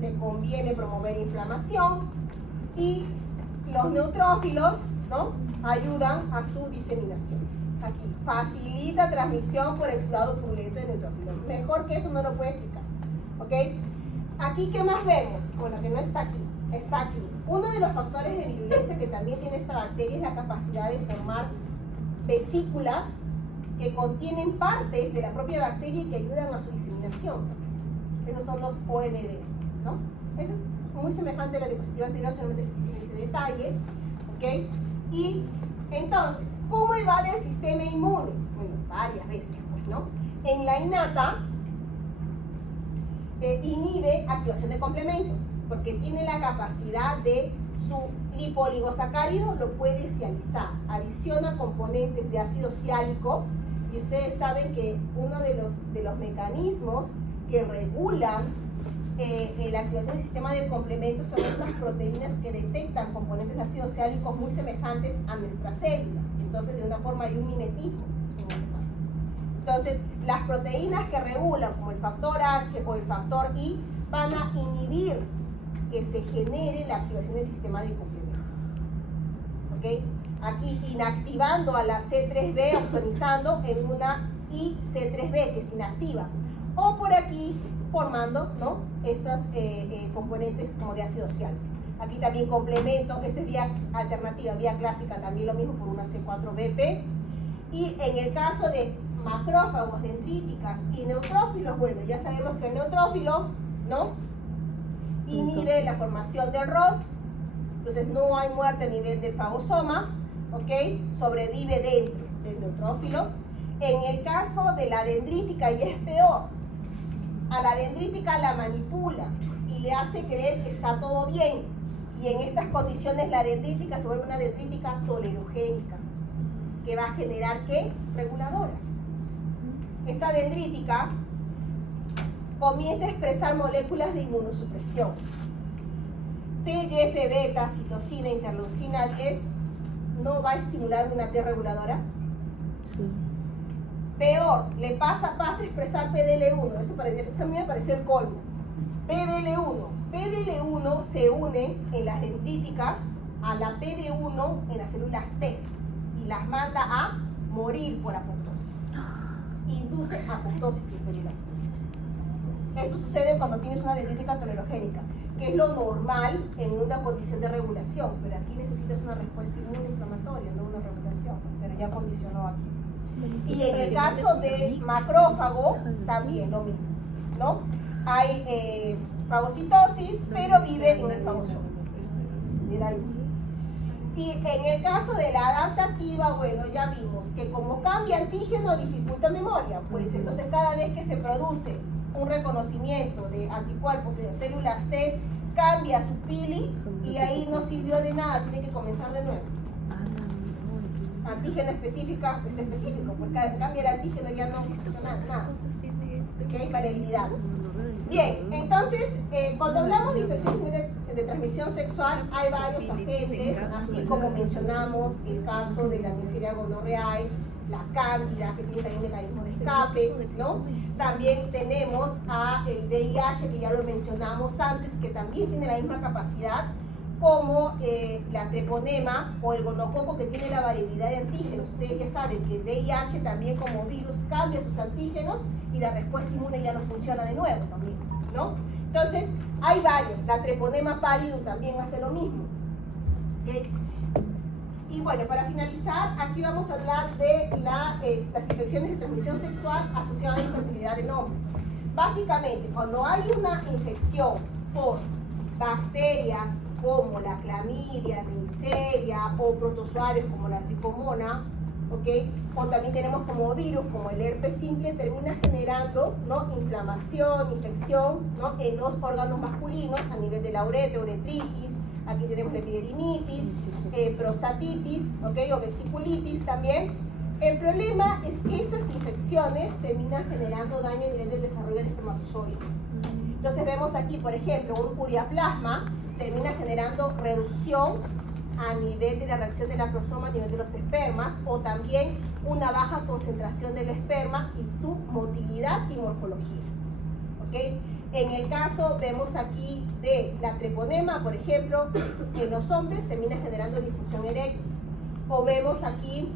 le conviene promover inflamación y los neutrófilos, ¿no? Ayudan a su diseminación. Aquí, facilita transmisión por exudado purulento de neutrófilos. Mejor que eso no lo puede explicar, ¿ok? Aquí, ¿qué más vemos? Con la que no está aquí. Está aquí. Uno de los factores de virulencia que también tiene esta bacteria es la capacidad de formar vesículas que contienen partes de la propia bacteria y que ayudan a su diseminación. Esos son los OMBs, ¿no? Eso es muy semejante a la diapositiva anterior, solamente tiene ese detalle, ¿ok? Y entonces, ¿cómo evade el sistema inmune? Bueno, varias veces, pues, ¿no? En la innata, inhibe activación de complemento, porque tiene la capacidad de su lipoligosacárido lo puede sializar, adiciona componentes de ácido siálico, y ustedes saben que uno de los mecanismos que regulan la activación del sistema de complementos son estas proteínas que detectan componentes de ácido siálico muy semejantes a nuestras células. Entonces, de una forma hay un mimetismo en este caso. Entonces, las proteínas que regulan, como el factor H o el factor I, van a inhibir que se genere la activación del sistema de complementos. ¿Ok? Aquí inactivando a la C3b, opsonizando en una IC3b que es inactiva. O por aquí formando, ¿no?, estos componentes como de ácido siálico. Aquí también complemento, esta es vía alternativa, vía clásica, también lo mismo por una C4BP. Y en el caso de macrófagos, dendríticas y neutrófilos, bueno, ya sabemos que el neutrófilo, ¿no?, inhibe la formación del ROS, entonces no hay muerte a nivel del fagosoma, ¿ok? Sobrevive dentro del neutrófilo. En el caso de la dendrítica, y es peor, a la dendrítica la manipula y le hace creer que está todo bien, y en estas condiciones la dendrítica se vuelve una dendrítica tolerogénica, que va a generar, ¿qué? Reguladoras. Esta dendrítica comienza a expresar moléculas de inmunosupresión. TGF-beta, citosina, interleucina 10, ¿no va a estimular una T reguladora? Sí. Peor, pasa a expresar PDL1, eso a mí me pareció el colmo. PDL1 se une en las dendríticas a la PD1 en las células T y las manda a morir por apoptosis. Induce apoptosis en células T. Eso sucede cuando tienes una dendrítica tolerogénica, que es lo normal en una condición de regulación, pero aquí necesitas una respuesta inmunoinflamatoria, no una regulación, pero ya condicionó aquí. Y en el caso de macrófago, también lo mismo, ¿no? Hay fagocitosis, pero vive en el fagosoma. Y en el caso de la adaptativa, bueno, ya vimos que como cambia antígeno, dificulta memoria. Pues entonces cada vez que se produce un reconocimiento de anticuerpos en las células T, cambia su pili y ahí no sirvió de nada, tiene que comenzar de nuevo. Antígeno específico, pues específico, pues cambia el antígeno, ya no funciona nada. ¿Ok? Variabilidad. Bien, entonces, cuando hablamos de infecciones de transmisión sexual, hay varios agentes, así como mencionamos el caso de la Neisseria gonorrhoeae, la cándida, que tiene también mecanismo de escape, ¿no? También tenemos el VIH, que ya lo mencionamos antes, que también tiene la misma capacidad, como la treponema o el gonococo, que tiene la variabilidad de antígenos. Ustedes ya saben que el VIH también como virus cambia sus antígenos y la respuesta inmune ya no funciona de nuevo también, ¿no? Entonces, hay varios. La treponema pallidum también hace lo mismo. ¿Okay? Y bueno, para finalizar, aquí vamos a hablar de las infecciones de transmisión sexual asociadas a la infertilidad en hombres. Básicamente, cuando hay una infección por bacterias como la clamidia, Neisseria o protozoarios como la tricomona, ¿okay? O también tenemos como virus, como el herpes simple, termina generando, ¿no?, inflamación, infección, ¿no?, en los órganos masculinos a nivel de la uretra, uretritis, aquí tenemos la epidermitis, prostatitis, ¿okay?, o vesiculitis también. El problema es que estas infecciones terminan generando daño a nivel del desarrollo del espermatozoide. Entonces vemos aquí, por ejemplo, un ureaplasma termina generando reducción a nivel de la reacción del acrosoma a nivel de los espermas, o también una baja concentración del esperma y su motilidad y morfología. ¿Okay? En el caso, vemos aquí de la treponema, por ejemplo, en los hombres termina generando difusión eréctil. O vemos aquí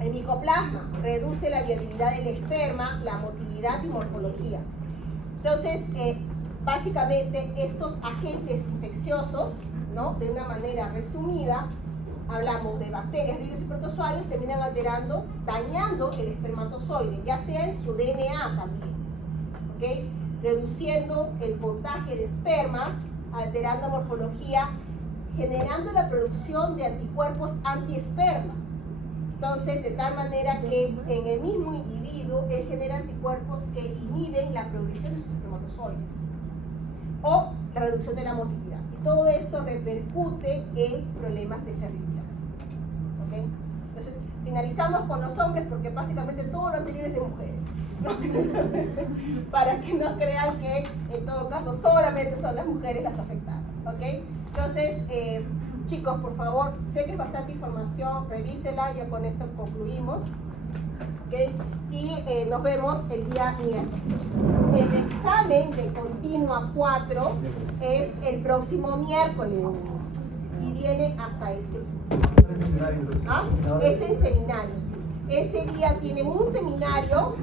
el micoplasma, reduce la viabilidad del esperma, la motilidad y morfología. Entonces, básicamente estos agentes infecciosos, ¿no?, de una manera resumida, hablamos de bacterias, virus y protozoarios, terminan alterando, dañando el espermatozoide, ya sea en su DNA también, ¿okay?, reduciendo el contagio de espermas, alterando morfología, generando la producción de anticuerpos antiesperma. Entonces, de tal manera que en el mismo individuo él genera anticuerpos que inhiben la progresión de sus espermatozoides o la reducción de la motilidad. todo esto repercute en problemas de fertilidad. ¿Okay? Entonces, finalizamos con los hombres porque básicamente todo lo anterior es de mujeres. Para que no crean que en todo caso solamente son las mujeres las afectadas. ¿Okay? Entonces, chicos, por favor, sé que es bastante información, revísela, ya con esto concluimos. ¿Okay? Y nos vemos el día miércoles. El examen de continua 4 es el próximo miércoles y viene hasta este. ¿Ah? Es en seminarios. Ese día tienen un seminario,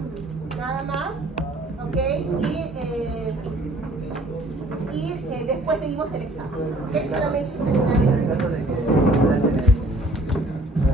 nada más, ¿ok? Y después seguimos el examen. ¿Okay? Solamente un seminario.